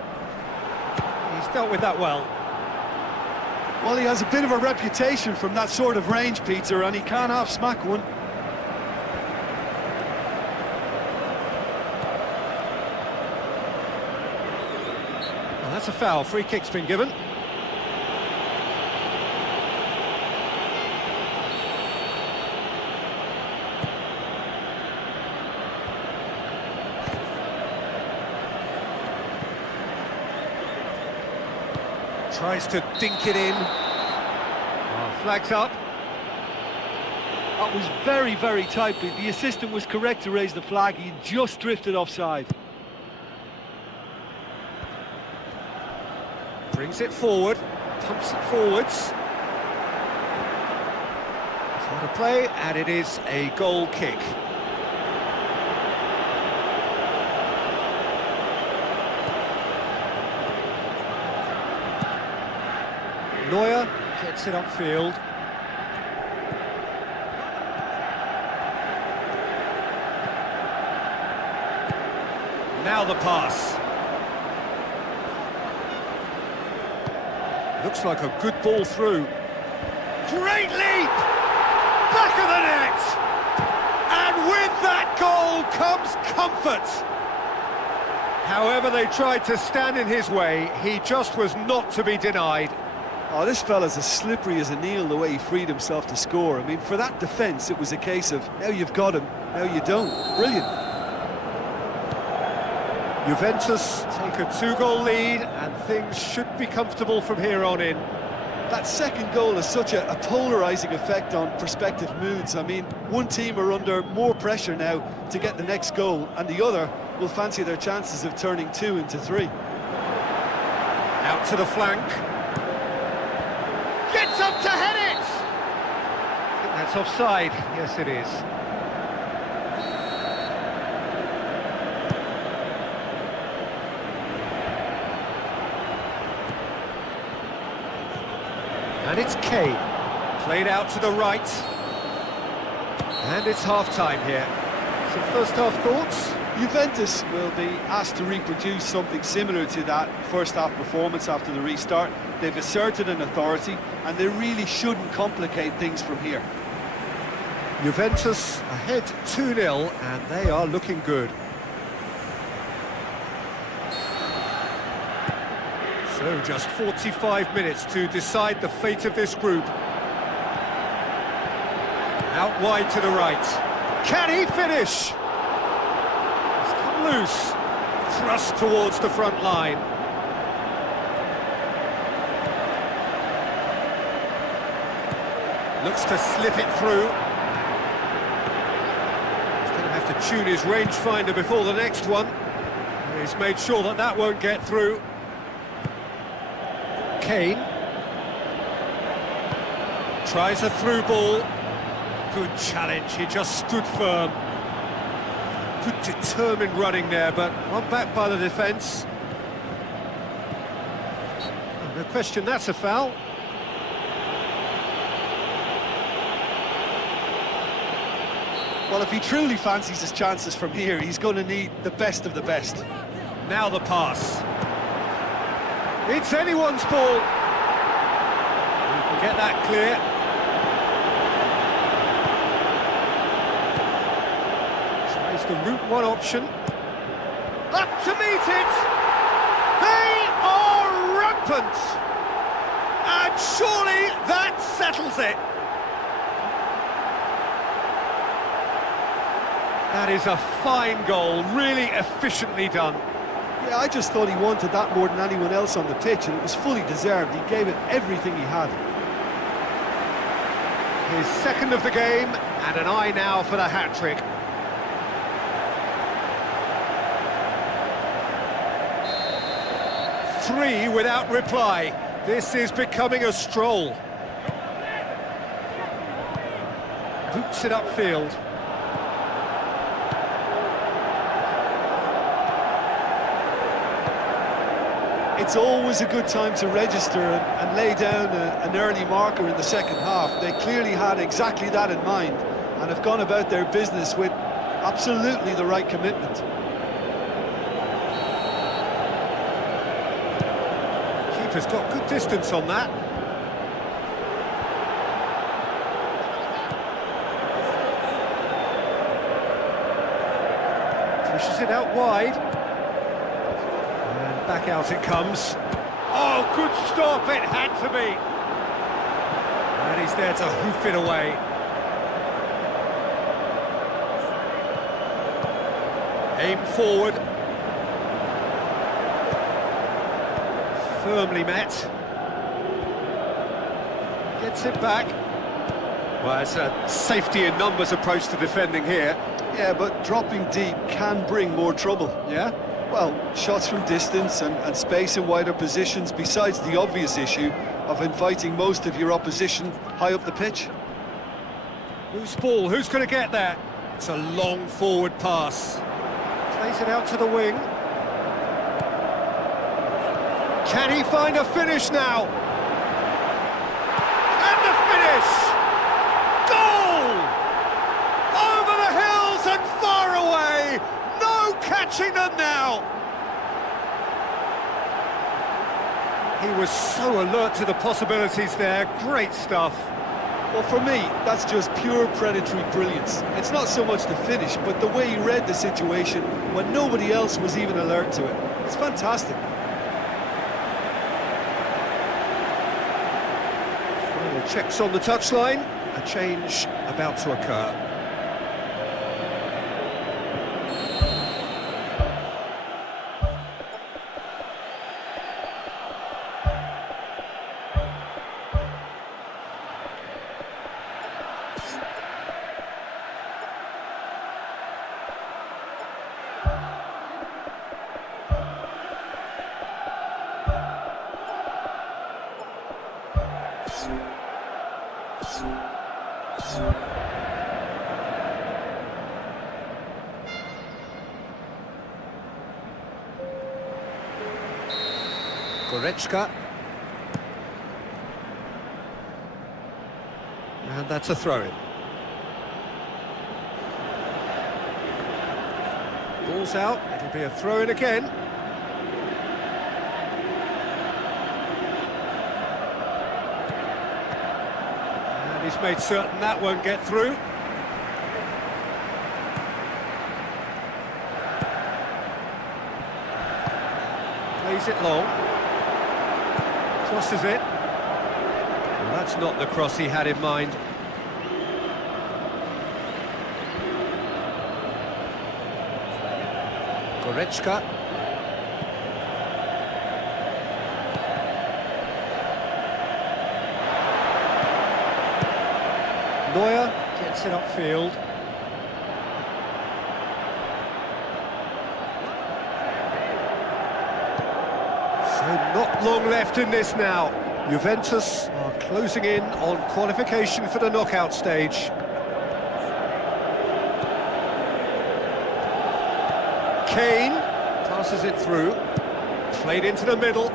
He's dealt with that well. Well, he has a bit of a reputation from that sort of range, Peter, and he can't half-smack one. Well, that's a foul. Free kick's been given. Tries to dink it in. Oh, flags up. That was very, very tight, but the assistant was correct to raise the flag. He just drifted offside. Brings it forward, pumps it forwards. Sort of play, and it is a goal kick. Neuer gets it upfield. Now the pass. Looks like a good ball through. Great leap! Back of the net! And with that goal comes comfort. However they tried to stand in his way, he just was not to be denied. Oh, this fella's as slippery as a needle, the way he freed himself to score. I mean, for that defence, it was a case of, now you've got him, now you don't. Brilliant. Juventus take a 2-goal lead, and things should be comfortable from here on in. That second goal has such a polarising effect on prospective moods. I mean, one team are under more pressure now to get the next goal, and the other will fancy their chances of turning 2 into 3. Out to the flank. Gets up to head it! I think that's offside. Yes, it is. And it's Kane. Played out to the right. And it's half-time here. Some first-half thoughts? Juventus will be asked to reproduce something similar to that first-half performance after the restart. They've asserted an authority, and they really shouldn't complicate things from here. Juventus ahead 2-0, and they are looking good. So just 45 minutes to decide the fate of this group. Out wide to the right. Can he finish? He's come loose. Thrust towards the front line. Looks to slip it through. He's going to have to tune his rangefinder before the next one. He's made sure that that won't get through. Kane tries a through ball. Good challenge, he just stood firm. Good determined running there, but one back by the defence. No question, that's a foul. Well, if he truly fancies his chances from here, he's going to need the best of the best. Now the pass. It's anyone's ball. You can get that clear. Tries the Route 1 option. Up to meet it! They are rampant! And surely that settles it! That is a fine goal, really efficiently done. Yeah, I just thought he wanted that more than anyone else on the pitch, and it was fully deserved. He gave it everything he had. His second of the game, and an eye now for the hat-trick. Three without reply. This is becoming a stroll. Boots it upfield. It's always a good time to register and lay down an early marker in the second half. They clearly had exactly that in mind and have gone about their business with absolutely the right commitment. Keeper's got good distance on that. Pushes it out wide. And back out it comes. Oh, good stop, it had to be. And he's there to hoof it away. Aim forward. Firmly met. Gets it back. Well, it's a safety in numbers approach to defending here. Yeah, but dropping deep can bring more trouble. Yeah? Well, shots from distance and space in wider positions, besides the obvious issue of inviting most of your opposition high up the pitch. Loose ball, who's going to get there? It's a long forward pass. Plays it out to the wing. Can he find a finish now? And the finish! Goal! Over the hills and far away! No catching them now! He was so alert to the possibilities there. Great stuff. Well, for me, that's just pure predatory brilliance. It's not so much the finish, but the way he read the situation when nobody else was even alert to it. It's fantastic. Final checks on the touchline. A change about to occur. Goretzka. And that's a throw-in. Ball's out, it'll be a throw-in again. And he's made certain that won't get through. Plays it long. Crosses it. Well, that's not the cross he had in mind. Goretzka. Neuer gets it upfield. So not long left in this now. Juventus are closing in on qualification for the knockout stage. Kane passes it through, played into the middle.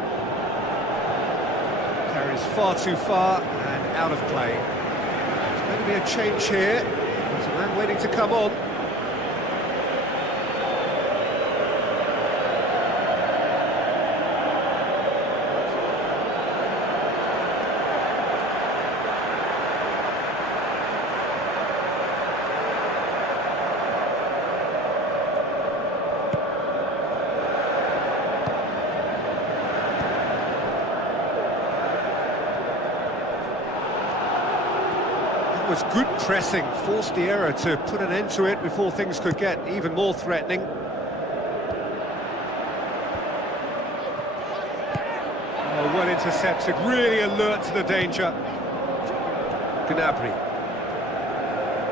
Carries far too far and out of play. There's going to be a change here. There's a man waiting to come on. That was good pressing, forced the error to put an end to it before things could get even more threatening. Oh, well intercepted, really alert to the danger. Gnabry.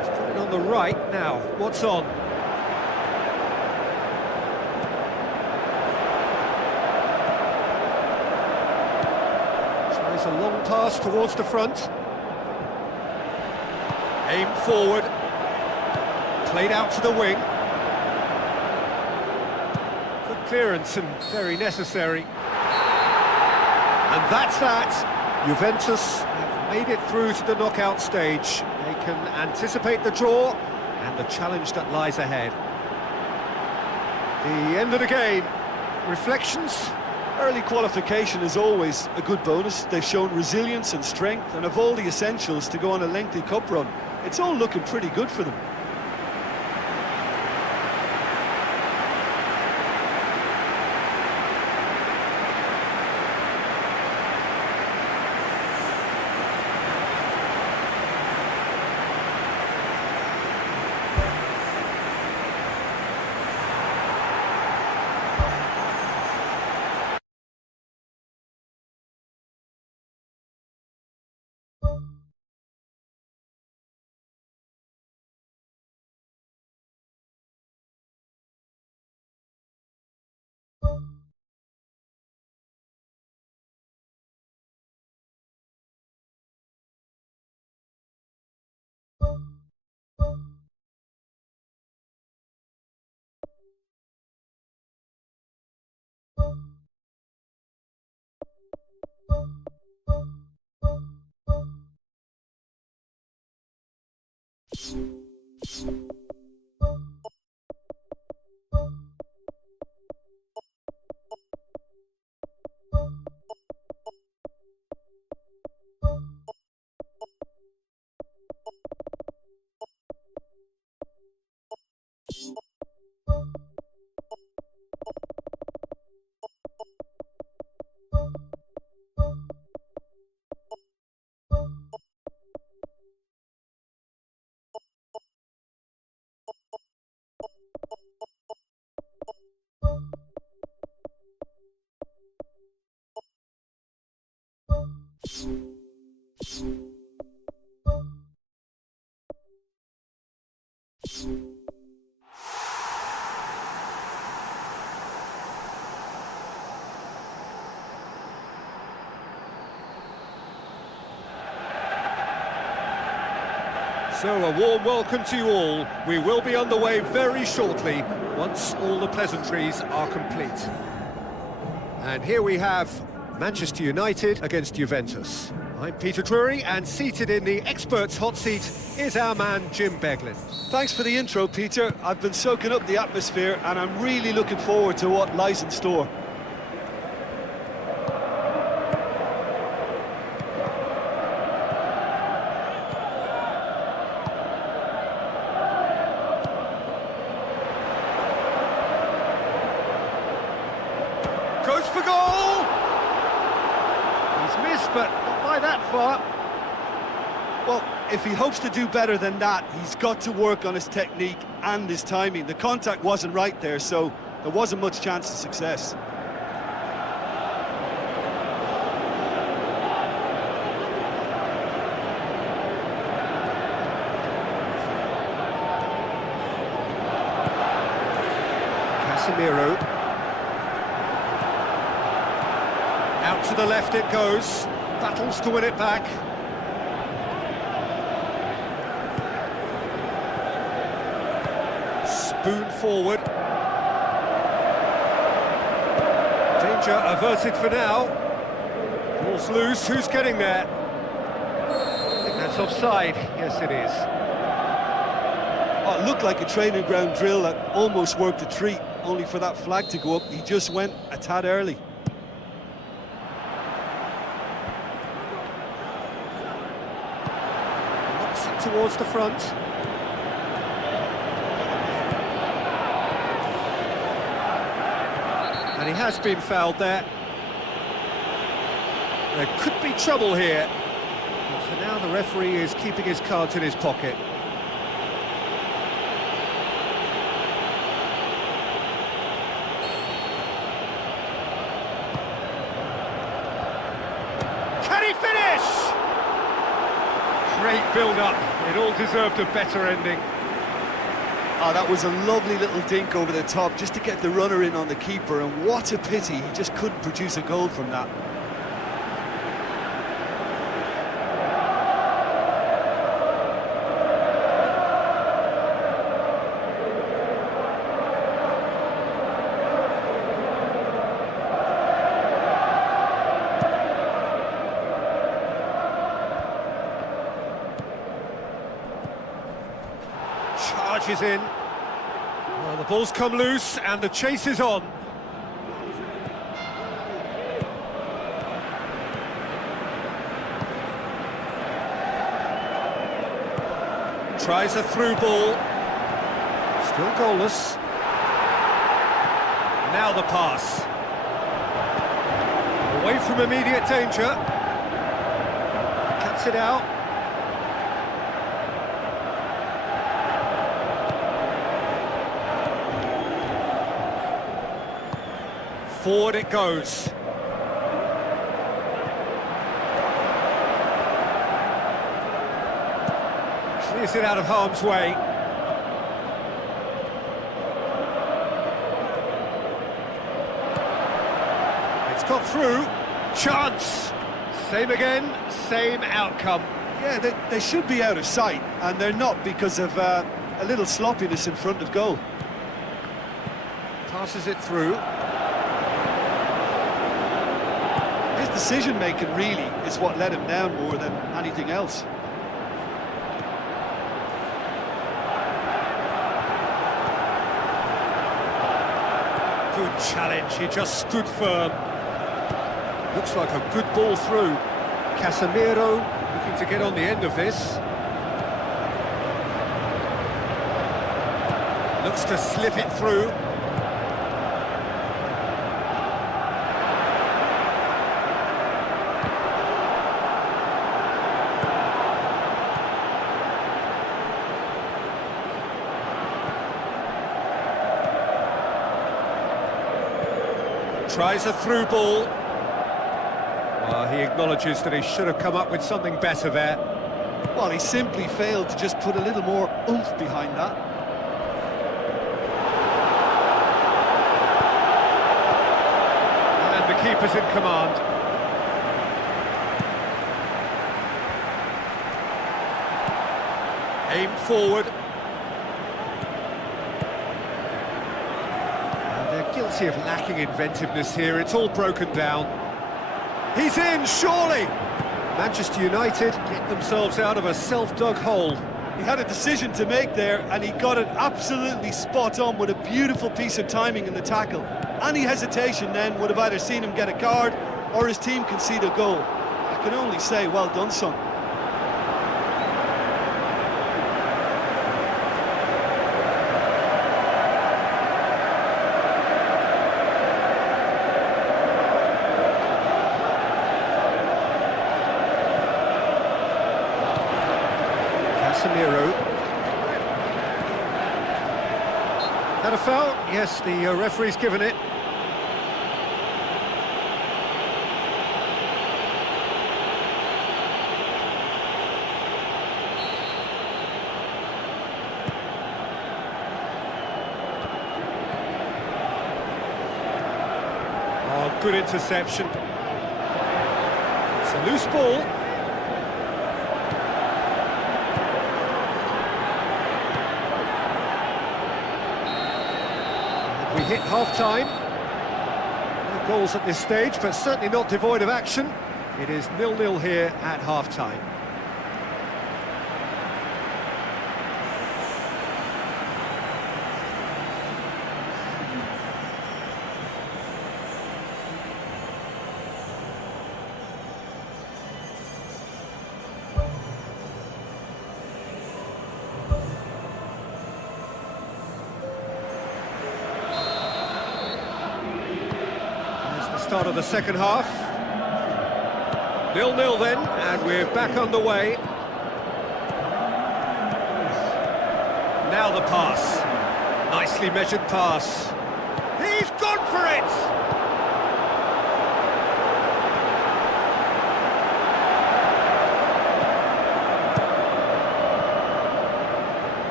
He's put it on the right now. What's on? Tries a long pass towards the front. Aim forward. Played out to the wing. Good clearance and very necessary. And that's that. Juventus have made it through to the knockout stage. They can anticipate the draw and the challenge that lies ahead. The end of the game. Reflections? Early qualification is always a good bonus. They've shown resilience and strength and have all the essentials to go on a lengthy cup run. It's all looking pretty good for them. So a warm welcome to you all. We will be on the way very shortly, once all the pleasantries are complete. And here we have Manchester United against Juventus. I'm Peter Drury, and seated in the experts' hot seat is our man Jim Beglin. Thanks for the intro, Peter. I've been soaking up the atmosphere and I'm really looking forward to what lies in store. Goes for goal! He's missed, but not by that far. Well, if he hopes to do better than that, he's got to work on his technique and his timing. The contact wasn't right there, so there wasn't much chance of success. Casemiro. Out to the left it goes. Battles to win it back. Spoon forward. Danger averted for now. Ball's loose. Who's getting there? I think that's offside. Yes, it is. Oh, it looked like a training ground drill that almost worked a treat, only for that flag to go up. He just went a tad early. Knocks it towards the front. And he has been fouled there. There could be trouble here. But for now, the referee is keeping his cards in his pocket. Can he finish? Great build-up. It all deserved a better ending. Oh, that was a lovely little dink over the top just to get the runner in on the keeper, and what a pity he just couldn't produce a goal from that. Charges in. Well, the ball's come loose and the chase is on. Tries a through ball. Still goalless. Now the pass. Away from immediate danger. Cuts it out. Forward it goes. Clears it out of harm's way. It's got through. Chance. Same again, same outcome. Yeah, they should be out of sight, and they're not because of a little sloppiness in front of goal. Passes it through. His decision-making really is what let him down more than anything else. Good challenge, he just stood firm. Looks like a good ball through. Casemiro looking to get on the end of this. Looks to slip it through. Tries a through ball. He acknowledges that he should have come up with something better there. Well, he simply failed to just put a little more oomph behind that. And the keeper's in command. Aim forward. Guilty of lacking inventiveness here, it's all broken down. He's in, surely! Manchester United get themselves out of a self-dug hole. He had a decision to make there, and he got it absolutely spot on with a beautiful piece of timing in the tackle. Any hesitation then would have either seen him get a card or his team concede a goal. I can only say, well done, son. Casemiro. That a foul? Yes, the referee's given it. Oh, good interception. It's a loose ball. We hit half-time. No goals at this stage, but certainly not devoid of action. It is 0-0 here at half-time. Start of the second half. 0-0 then, and we're back underway. Now the pass. Nicely measured pass. He's gone for it!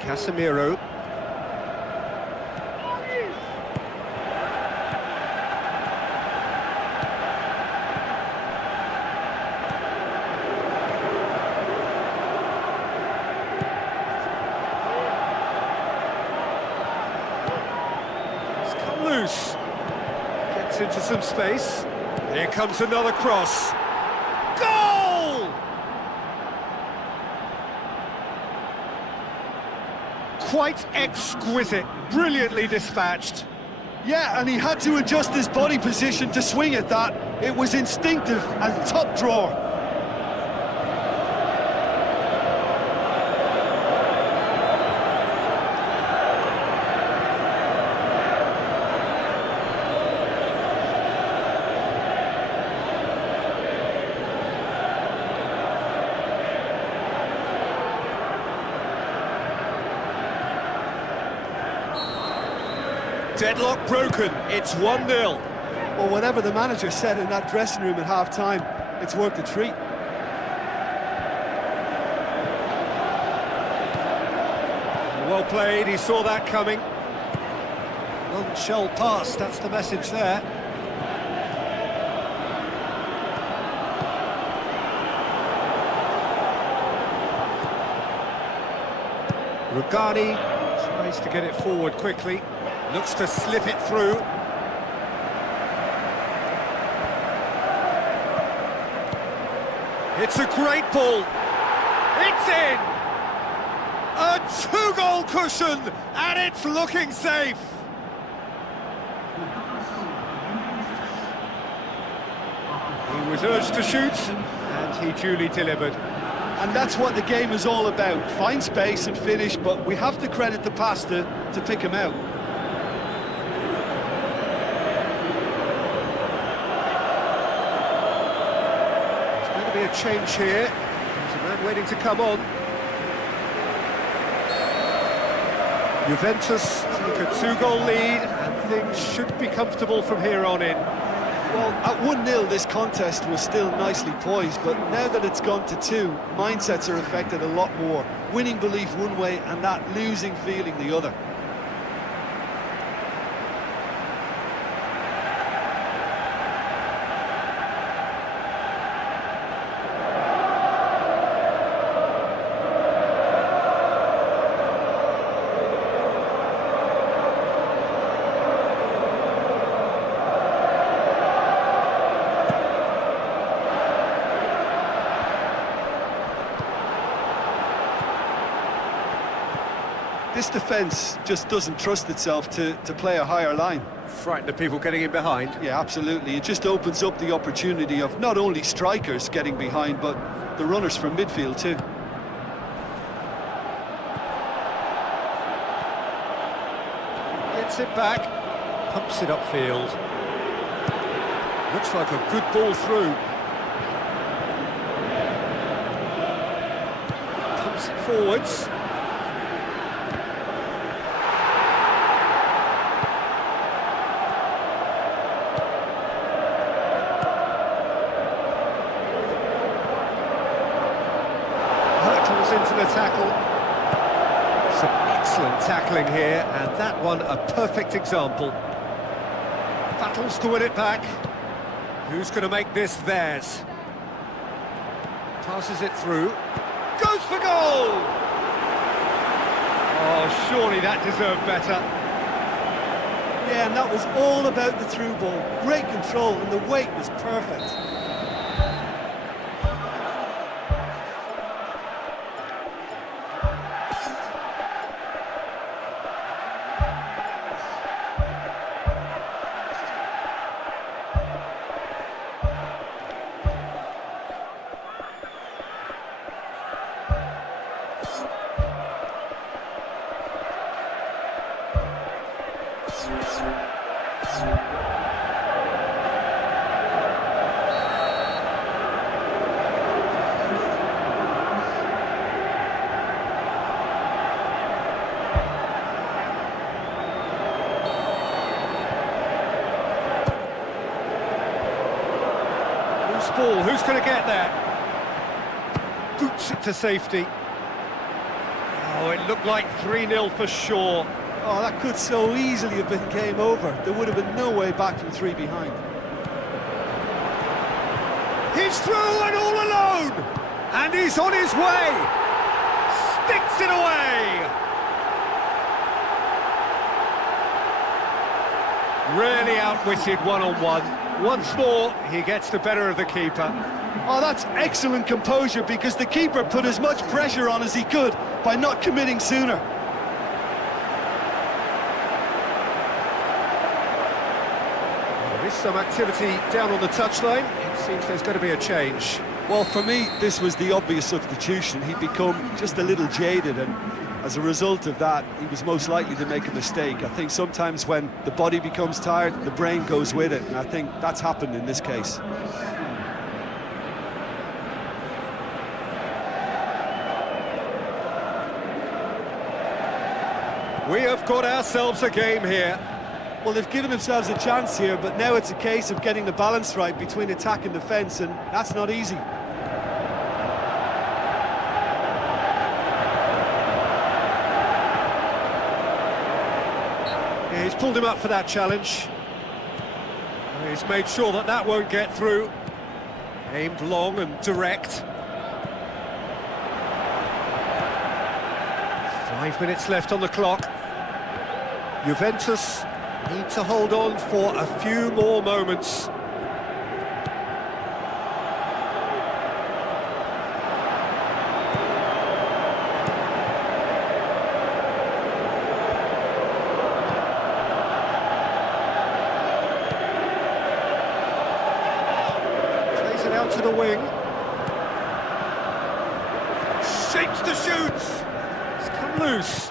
Casemiro. He's come loose. Gets into some space. Here comes another cross. Goal! Quite exquisite, brilliantly dispatched. Yeah, and he had to adjust his body position to swing at that. It was instinctive and top drawer. Deadlock broken, it's 1-0. Well, whatever the manager said in that dressing room at half-time, it's worked a treat. Well played, he saw that coming. Long shell pass, that's the message there. Rugani tries to get it forward quickly. Looks to slip it through. It's a great ball. It's in! A two-goal cushion, and it's looking safe. He was urged to shoot, and he duly delivered. And that's what the game is all about. Find space and finish, but we have to credit the passer to pick him out. A change here. There's a man waiting to come on. Juventus take a two-goal lead, and things should be comfortable from here on in. Well, at 1-0 this contest was still nicely poised, but now that it's gone to 2, mindsets are affected a lot more. Winning belief one way and that losing feeling the other. This defence just doesn't trust itself to play a higher line. Frightened of people getting in behind. Yeah, absolutely. It just opens up the opportunity of not only strikers getting behind, but the runners from midfield too. Gets it back, pumps it upfield. Looks like a good ball through. Pumps it forwards. Into the tackle. Some excellent tackling here, and that one a perfect example. Battles to win it back. Who's going to make this theirs? Passes it through. Goes for goal! Oh, surely that deserved better. Yeah, and that was all about the through ball. Great control, and the weight was perfect. Loose ball, who's going to get there? Boots it to safety. Oh, it looked like 3-0 for sure. Oh, that could so easily have been game over. There would have been no way back from 3 behind. He's through and all alone! And he's on his way! Sticks it away! Really outwitted one-on-one. Once more, he gets the better of the keeper. Oh, that's excellent composure, because the keeper put as much pressure on as he could by not committing sooner. There is some activity down on the touchline. It seems there's going to be a change. Well, for me, this was the obvious substitution. He'd become just a little jaded, and as a result of that, he was most likely to make a mistake. I think sometimes when the body becomes tired, the brain goes with it, and I think that's happened in this case. We have got ourselves a game here. Well, they've given themselves a chance here, but now it's a case of getting the balance right between attack and defence, and that's not easy. Yeah, he's pulled him up for that challenge. He's made sure that that won't get through. Aimed long and direct. 5 minutes left on the clock. Juventus need to hold on for a few more moments. Plays it out to the wing. Shapes the shoots. It's come loose.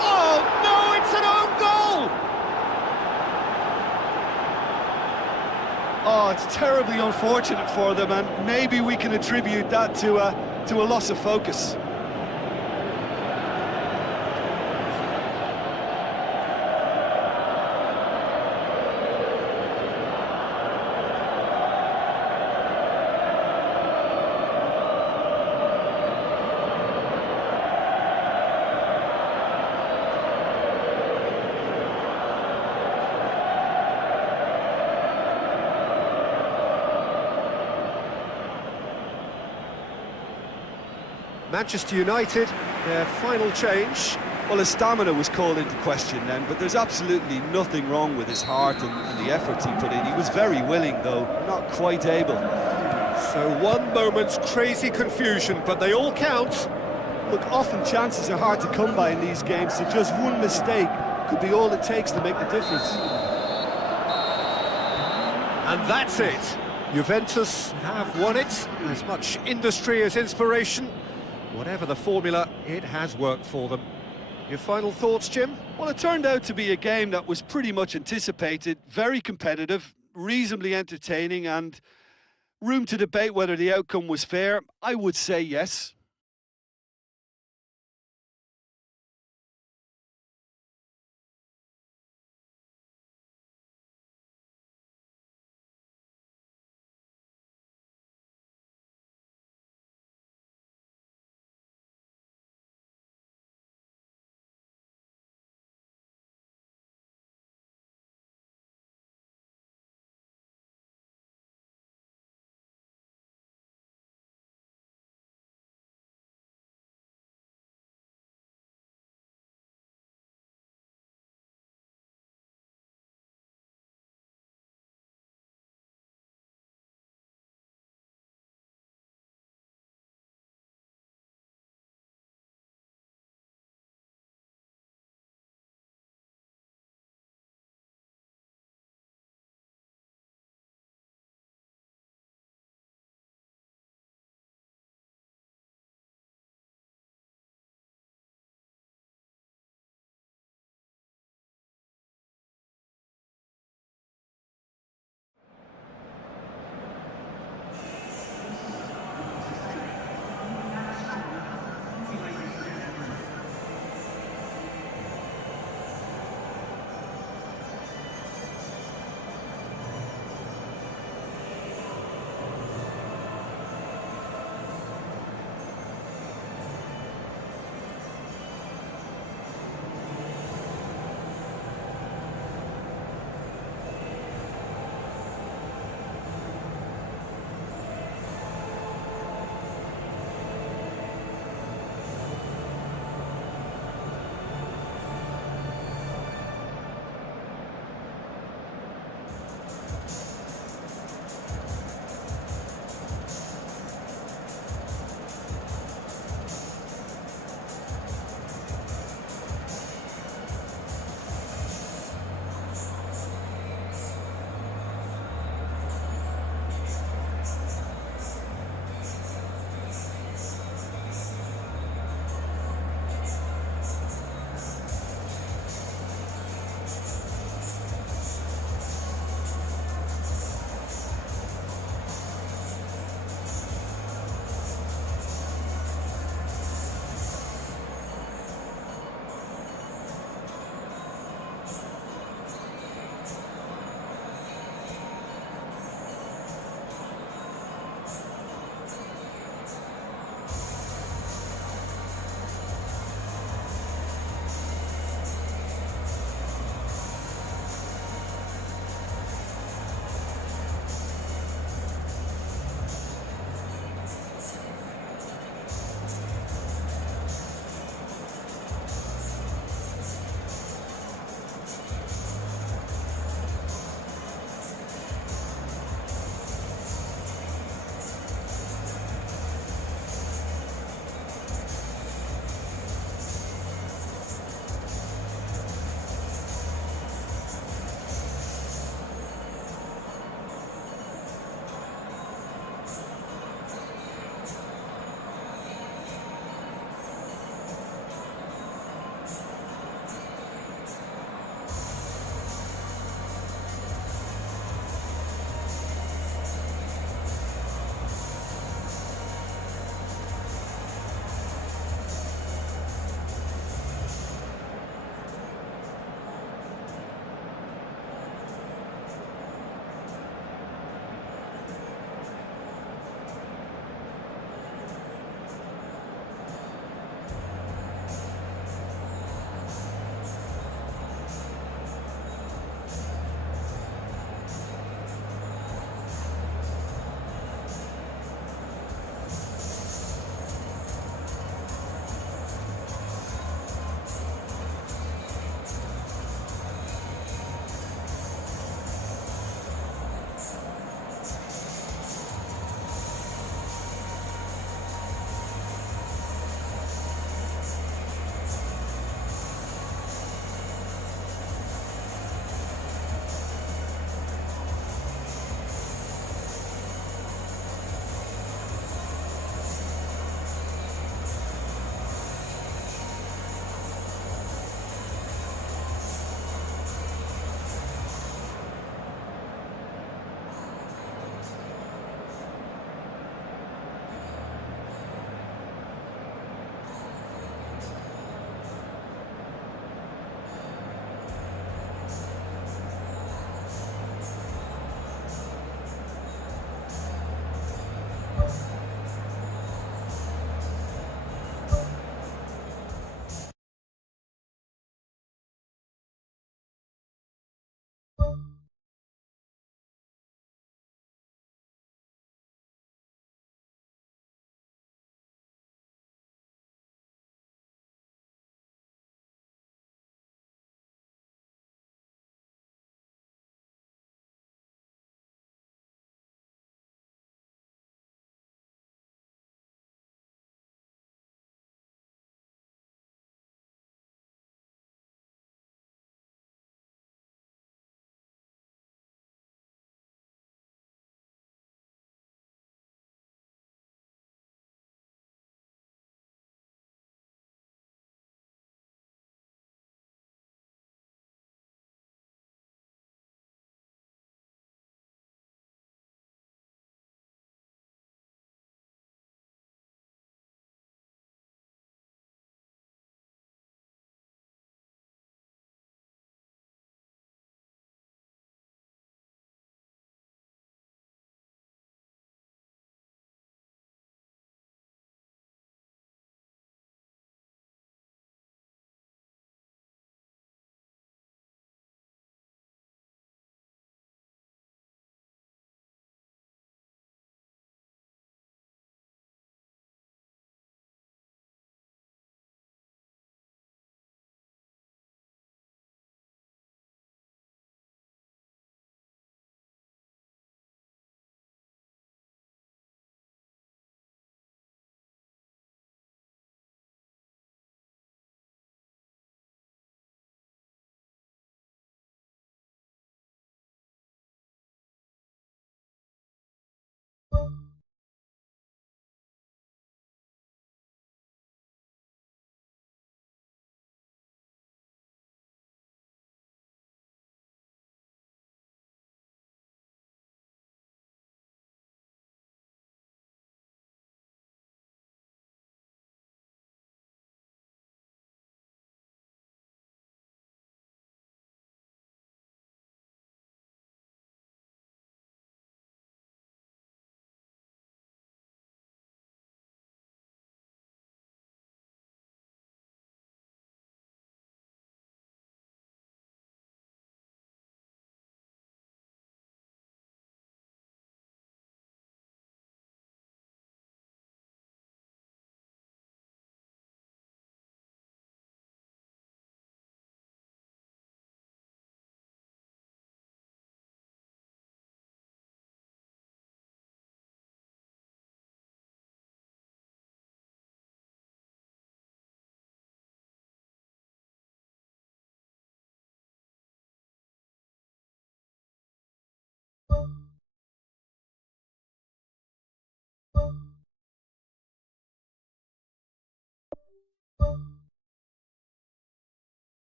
Oh, no, it's an own goal! Oh, it's terribly unfortunate for them, and maybe we can attribute that to a loss of focus. Manchester United, their final change. Well, his stamina was called into question then, but there's absolutely nothing wrong with his heart and the efforts he put in. He was very willing, though, not quite able. So one moment's crazy confusion, but they all count. Look, often chances are hard to come by in these games, so just one mistake could be all it takes to make the difference. And that's it. Juventus have won it. As much industry as inspiration. Whatever the formula, it has worked for them. Your final thoughts, Jim? Well, it turned out to be a game that was pretty much anticipated, very competitive, reasonably entertaining, and room to debate whether the outcome was fair. I would say yes.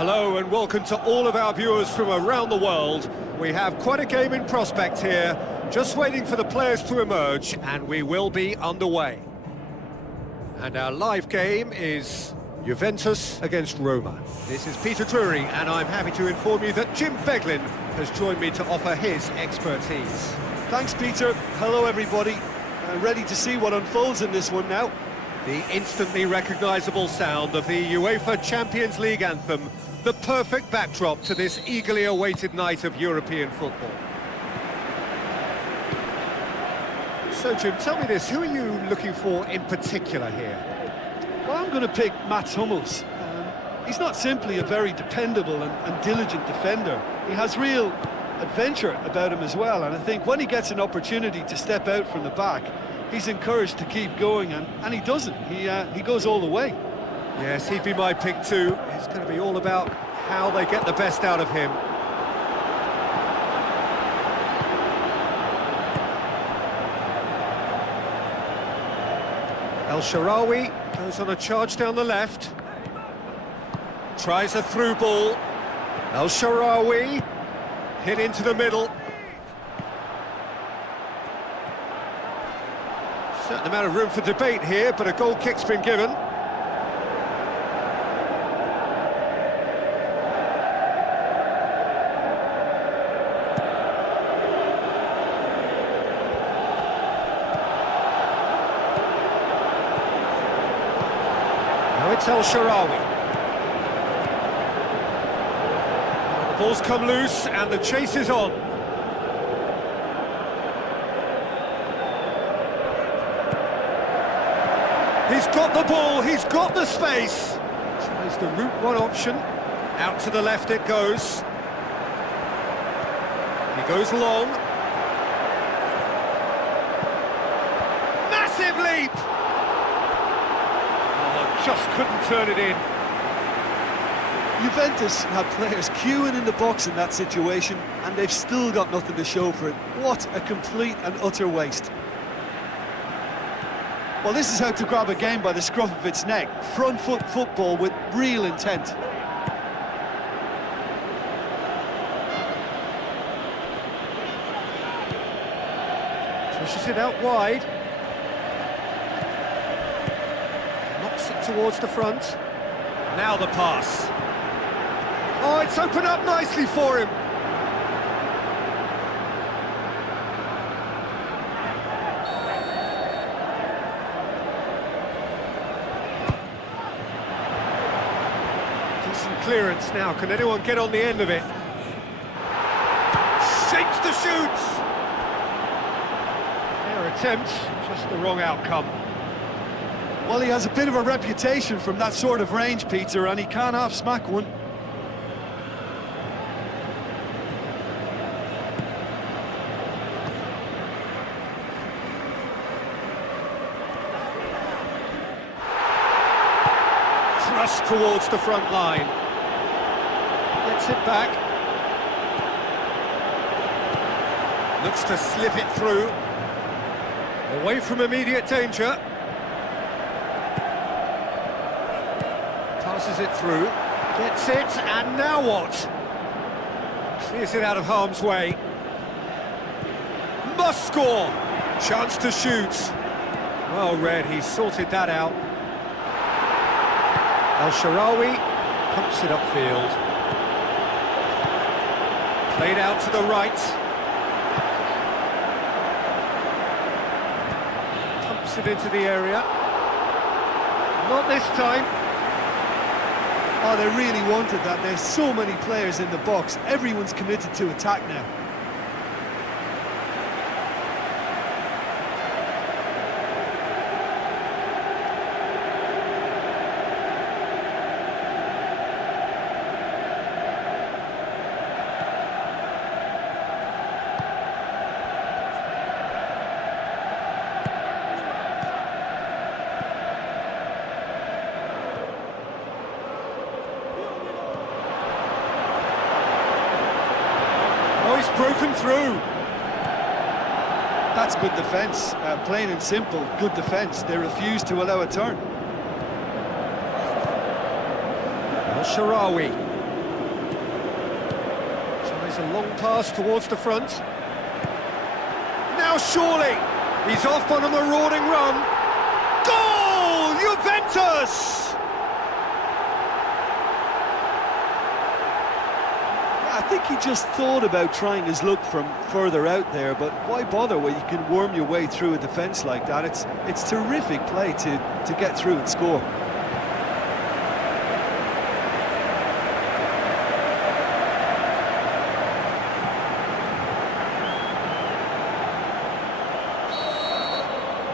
Hello and welcome to all of our viewers from around the world. We have quite a game in prospect here, just waiting for the players to emerge, and we will be underway. And our live game is Juventus against Roma. This is Peter Drury, and I'm happy to inform you that Jim Beglin has joined me to offer his expertise. Thanks, Peter. Hello, everybody. Ready to see what unfolds in this one now. The instantly recognisable sound of the UEFA Champions League anthem, the perfect backdrop to this eagerly awaited night of European football. So, Jim, tell me this, who are you looking for in particular here? Well, I'm going to pick Mats Hummels. He's not simply a very dependable and diligent defender. He has real adventure about him as well, and I think when he gets an opportunity to step out from the back, he's encouraged to keep going, and he doesn't. He goes all the way. Yes, he'd be my pick too. It's going to be all about how they get the best out of him. El Shaarawy goes on a charge down the left. Tries a through ball. El Shaarawy hit into the middle. Certain amount of room for debate here, but a goal kick's been given. Now it's El Shaarawy. The ball's come loose and the chase is on. He's got the ball, he's got the space. Tries the route one option. Out to the left it goes. He goes long. Massive leap! Oh, just couldn't turn it in. Juventus had players queuing in the box in that situation, and they've still got nothing to show for it. What a complete and utter waste. Well, this is how to grab a game by the scruff of its neck. Front foot football with real intent. Pushes it out wide. Knocks it towards the front. Now the pass. Oh, it's opened up nicely for him. Decent clearance now. Can anyone get on the end of it? Shapes the shoots. Fair attempt, just the wrong outcome. Well, he has a bit of a reputation from that sort of range, Peter, and he can't half-smack one. Thrust towards the front line. Gets it back. Looks to slip it through. Away from immediate danger. Passes it through. Gets it, and now what? Clears it out of harm's way. Must score! Chance to shoot. Well read, he sorted that out. El Shaarawy pumps it upfield. Played out to the right. Pumps it into the area. Not this time. Oh, they really wanted that. There's so many players in the box. Everyone's committed to attack now. Oh, he's broken through. That's good defence, plain and simple, good defence. They refuse to allow a turn. El Shaarawy tries a long pass towards the front. Now surely, he's off on a marauding run. Goal! Juventus! I think he just thought about trying his luck from further out there, but why bother when you can worm your way through a defence like that? It's terrific play to get through and score.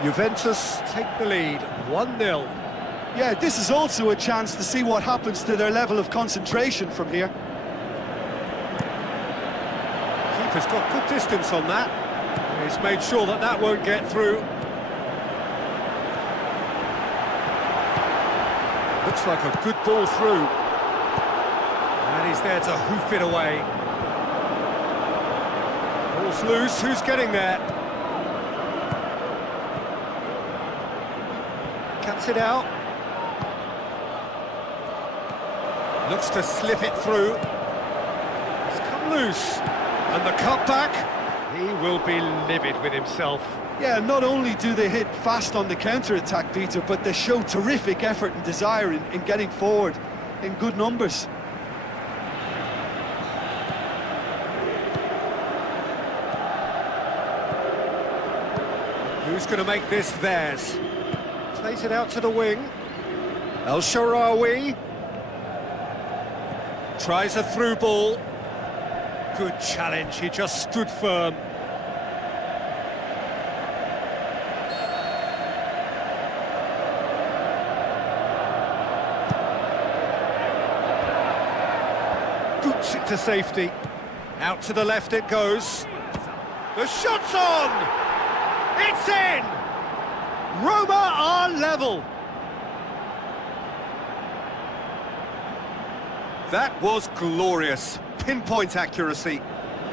Juventus take the lead, 1-0. Yeah, this is also a chance to see what happens to their level of concentration from here. Keeper's got good distance on that. He's made sure that that won't get through. Looks like a good ball through. And he's there to hoof it away. Ball's loose, who's getting there? Cuts it out. Looks to slip it through. It's come loose. And the cutback, he will be livid with himself. Yeah, not only do they hit fast on the counter-attack, Peter, but they show terrific effort and desire in getting forward in good numbers. Who's going to make this theirs? Plays it out to the wing. El Shaarawy tries a through ball. Good challenge, he just stood firm. Boots it to safety. Out to the left it goes. The shot's on! It's in! Roma are level. That was glorious. Pinpoint accuracy.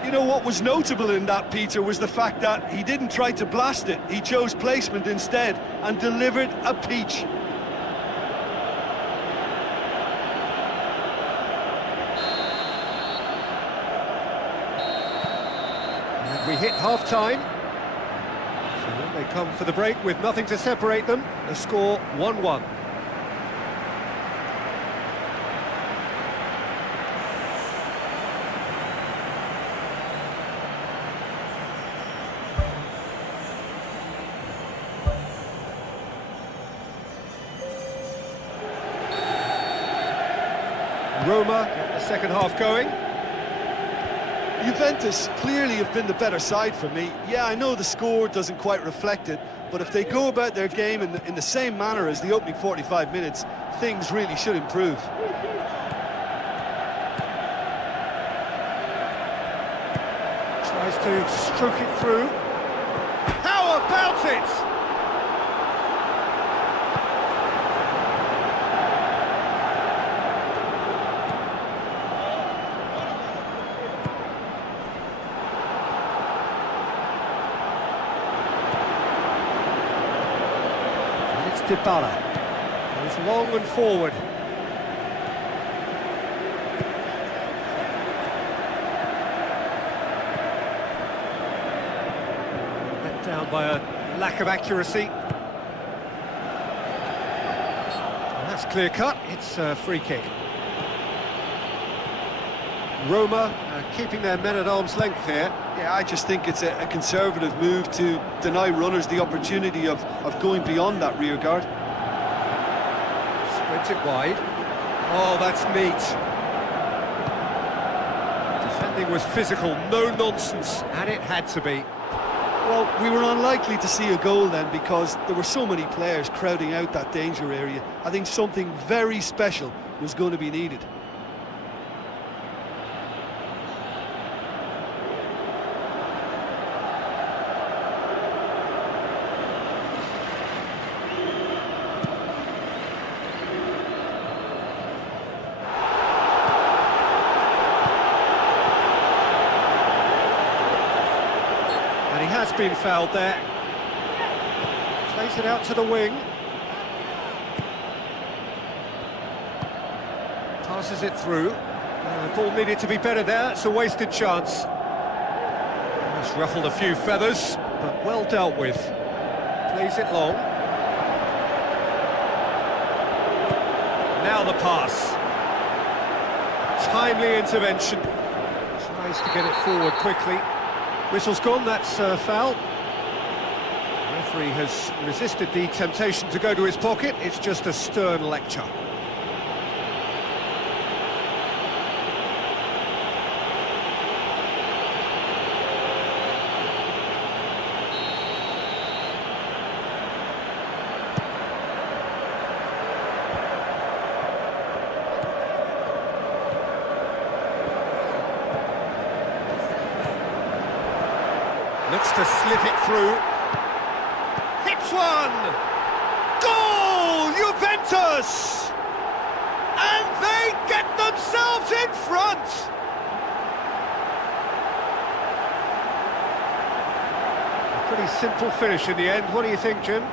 You know, what was notable in that, Peter, was the fact that he didn't try to blast it. He chose placement instead and delivered a peach. And we hit half-time. So then they come for the break with nothing to separate them. The score 1-1. Roma get the second half going. Juventus clearly have been the better side for me. Yeah, I know the score doesn't quite reflect it, but if they go about their game in the same manner as the opening 45 minutes, things really should improve. Tries to stroke it through. How about it? Dybala goes long and forward. Let down by a lack of accuracy. And that's clear cut, it's a free kick. Roma keeping their men at arm's length here. Yeah, I just think it's a conservative move to deny runners the opportunity of going beyond that rear guard. Spreads it wide. Oh, that's neat. Defending was physical, no nonsense, and it had to be. Well, we were unlikely to see a goal then because there were so many players crowding out that danger area. I think something very special was going to be needed. He has been fouled there. Plays it out to the wing. Passes it through. The ball needed to be better there. It's a wasted chance. Just ruffled a few feathers, but well dealt with. Plays it long. Now the pass. Timely intervention. Tries to get it forward quickly. Whistle's gone, that's a foul. The referee has resisted the temptation to go to his pocket. It's just a stern lecture. to slip it through. Hits one! Goal! Juventus! And they get themselves in front! A pretty simple finish in the end. What do you think, Jim?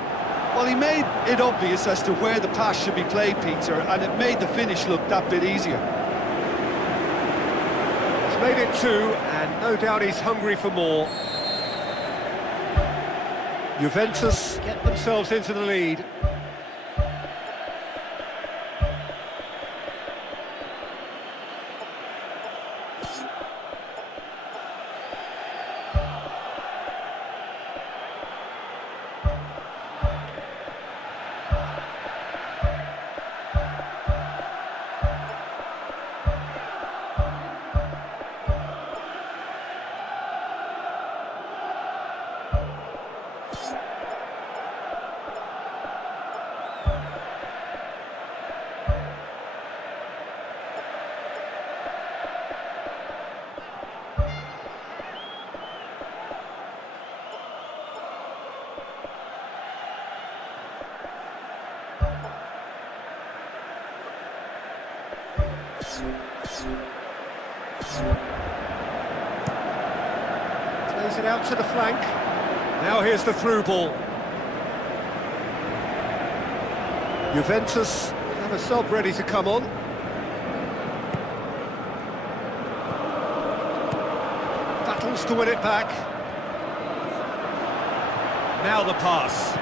Well, he made it obvious as to where the pass should be played, Peter, and it made the finish look that bit easier. He's made it 2, and no doubt he's hungry for more. Juventus get themselves into the lead. Plays it out to the flank. Now here's the through ball. Juventus have a sub ready to come on. Battles to win it back. Now the pass.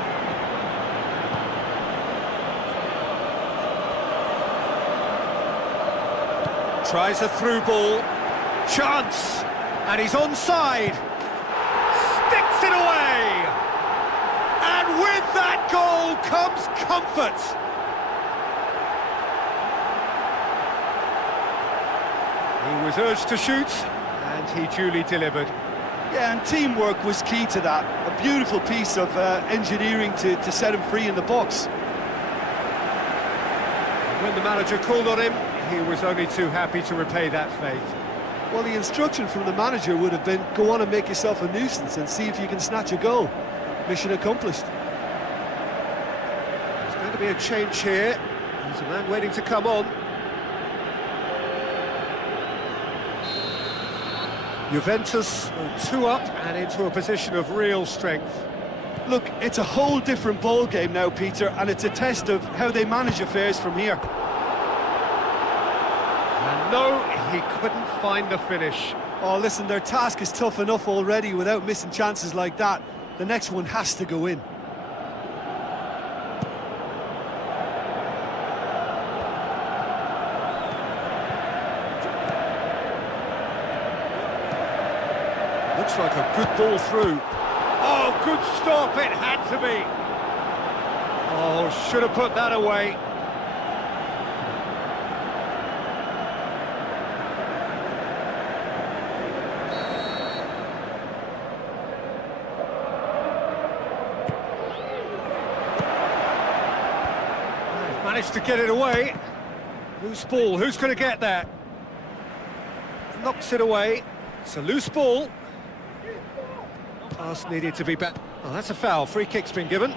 Tries a through ball. Chance! And he's onside. Sticks it away! And with that goal comes comfort. He was urged to shoot, and he duly delivered. Yeah, and teamwork was key to that. A beautiful piece of engineering to set him free in the box. When the manager called on him, he was only too happy to repay that faith. Well, the instruction from the manager would have been, go on and make yourself a nuisance and see if you can snatch a goal. Mission accomplished. There's going to be a change here. There's a man waiting to come on. Juventus go 2 up and into a position of real strength. Look, it's a whole different ball game now, Peter, and it's a test of how they manage affairs from here. And no, he couldn't find the finish. Oh, listen, their task is tough enough already without missing chances like that. The next one has to go in. Looks like a good ball through. Oh, good stop, it had to be. Oh, should have put that away. They've managed to get it away. Loose ball, who's going to get that? Knocks it away. It's a loose ball. Pass needed to be back. Oh, that's a foul. Free kick's been given.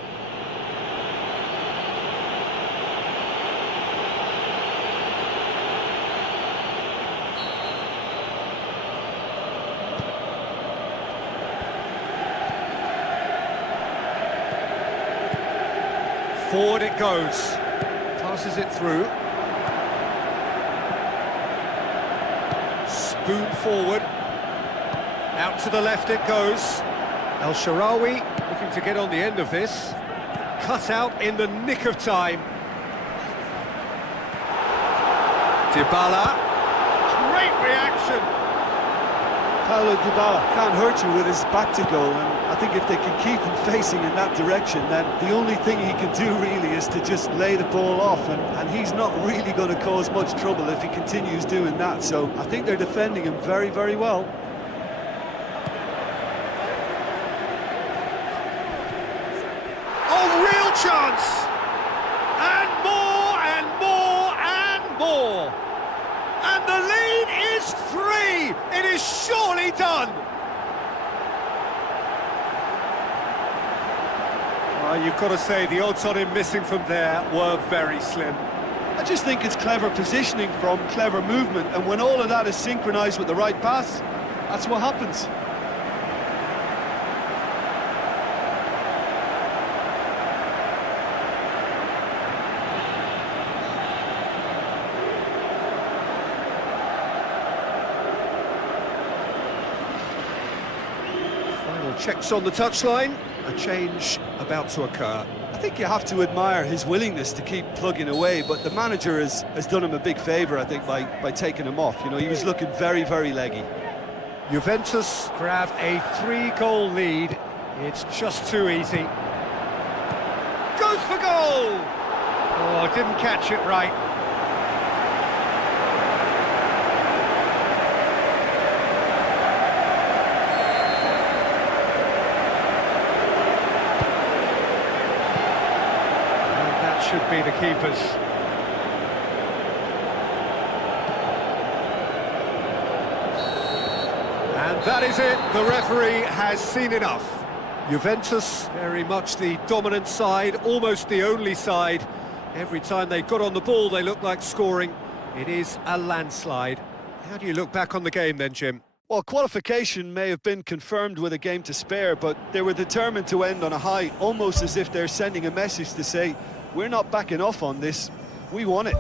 Forward it goes. Passes it through. Spoon forward. Out to the left it goes. El Shaarawy looking to get on the end of this. Cut out in the nick of time. Dybala. Great reaction. Paulo Dybala can't hurt you with his back to goal, and I think if they can keep him facing in that direction, then the only thing he can do really is to just lay the ball off, and he's not really going to cause much trouble if he continues doing that. So I think they're defending him very, very well. Chance! And more, and more, and more! And the lead is 3! It is surely done! Well, you've got to say the odds on him missing from there were very slim. I just think it's clever positioning from clever movement, and when all of that is synchronised with the right pass, that's what happens. Final checks on the touchline, a change about to occur. I think you have to admire his willingness to keep plugging away, but the manager has done him a big favour, I think, by taking him off. You know, he was looking very, very leggy. Juventus grab a 3-goal lead. It's just too easy. Goes for goal! Oh, didn't catch it right. Should be the keepers. And that is it, the referee has seen enough. Juventus, very much the dominant side, almost the only side. Every time they got on the ball, they looked like scoring. It is a landslide. How do you look back on the game then, Jim? Well, qualification may have been confirmed with a game to spare, but they were determined to end on a high, almost as if they're sending a message to say, we're not backing off on this, we won it.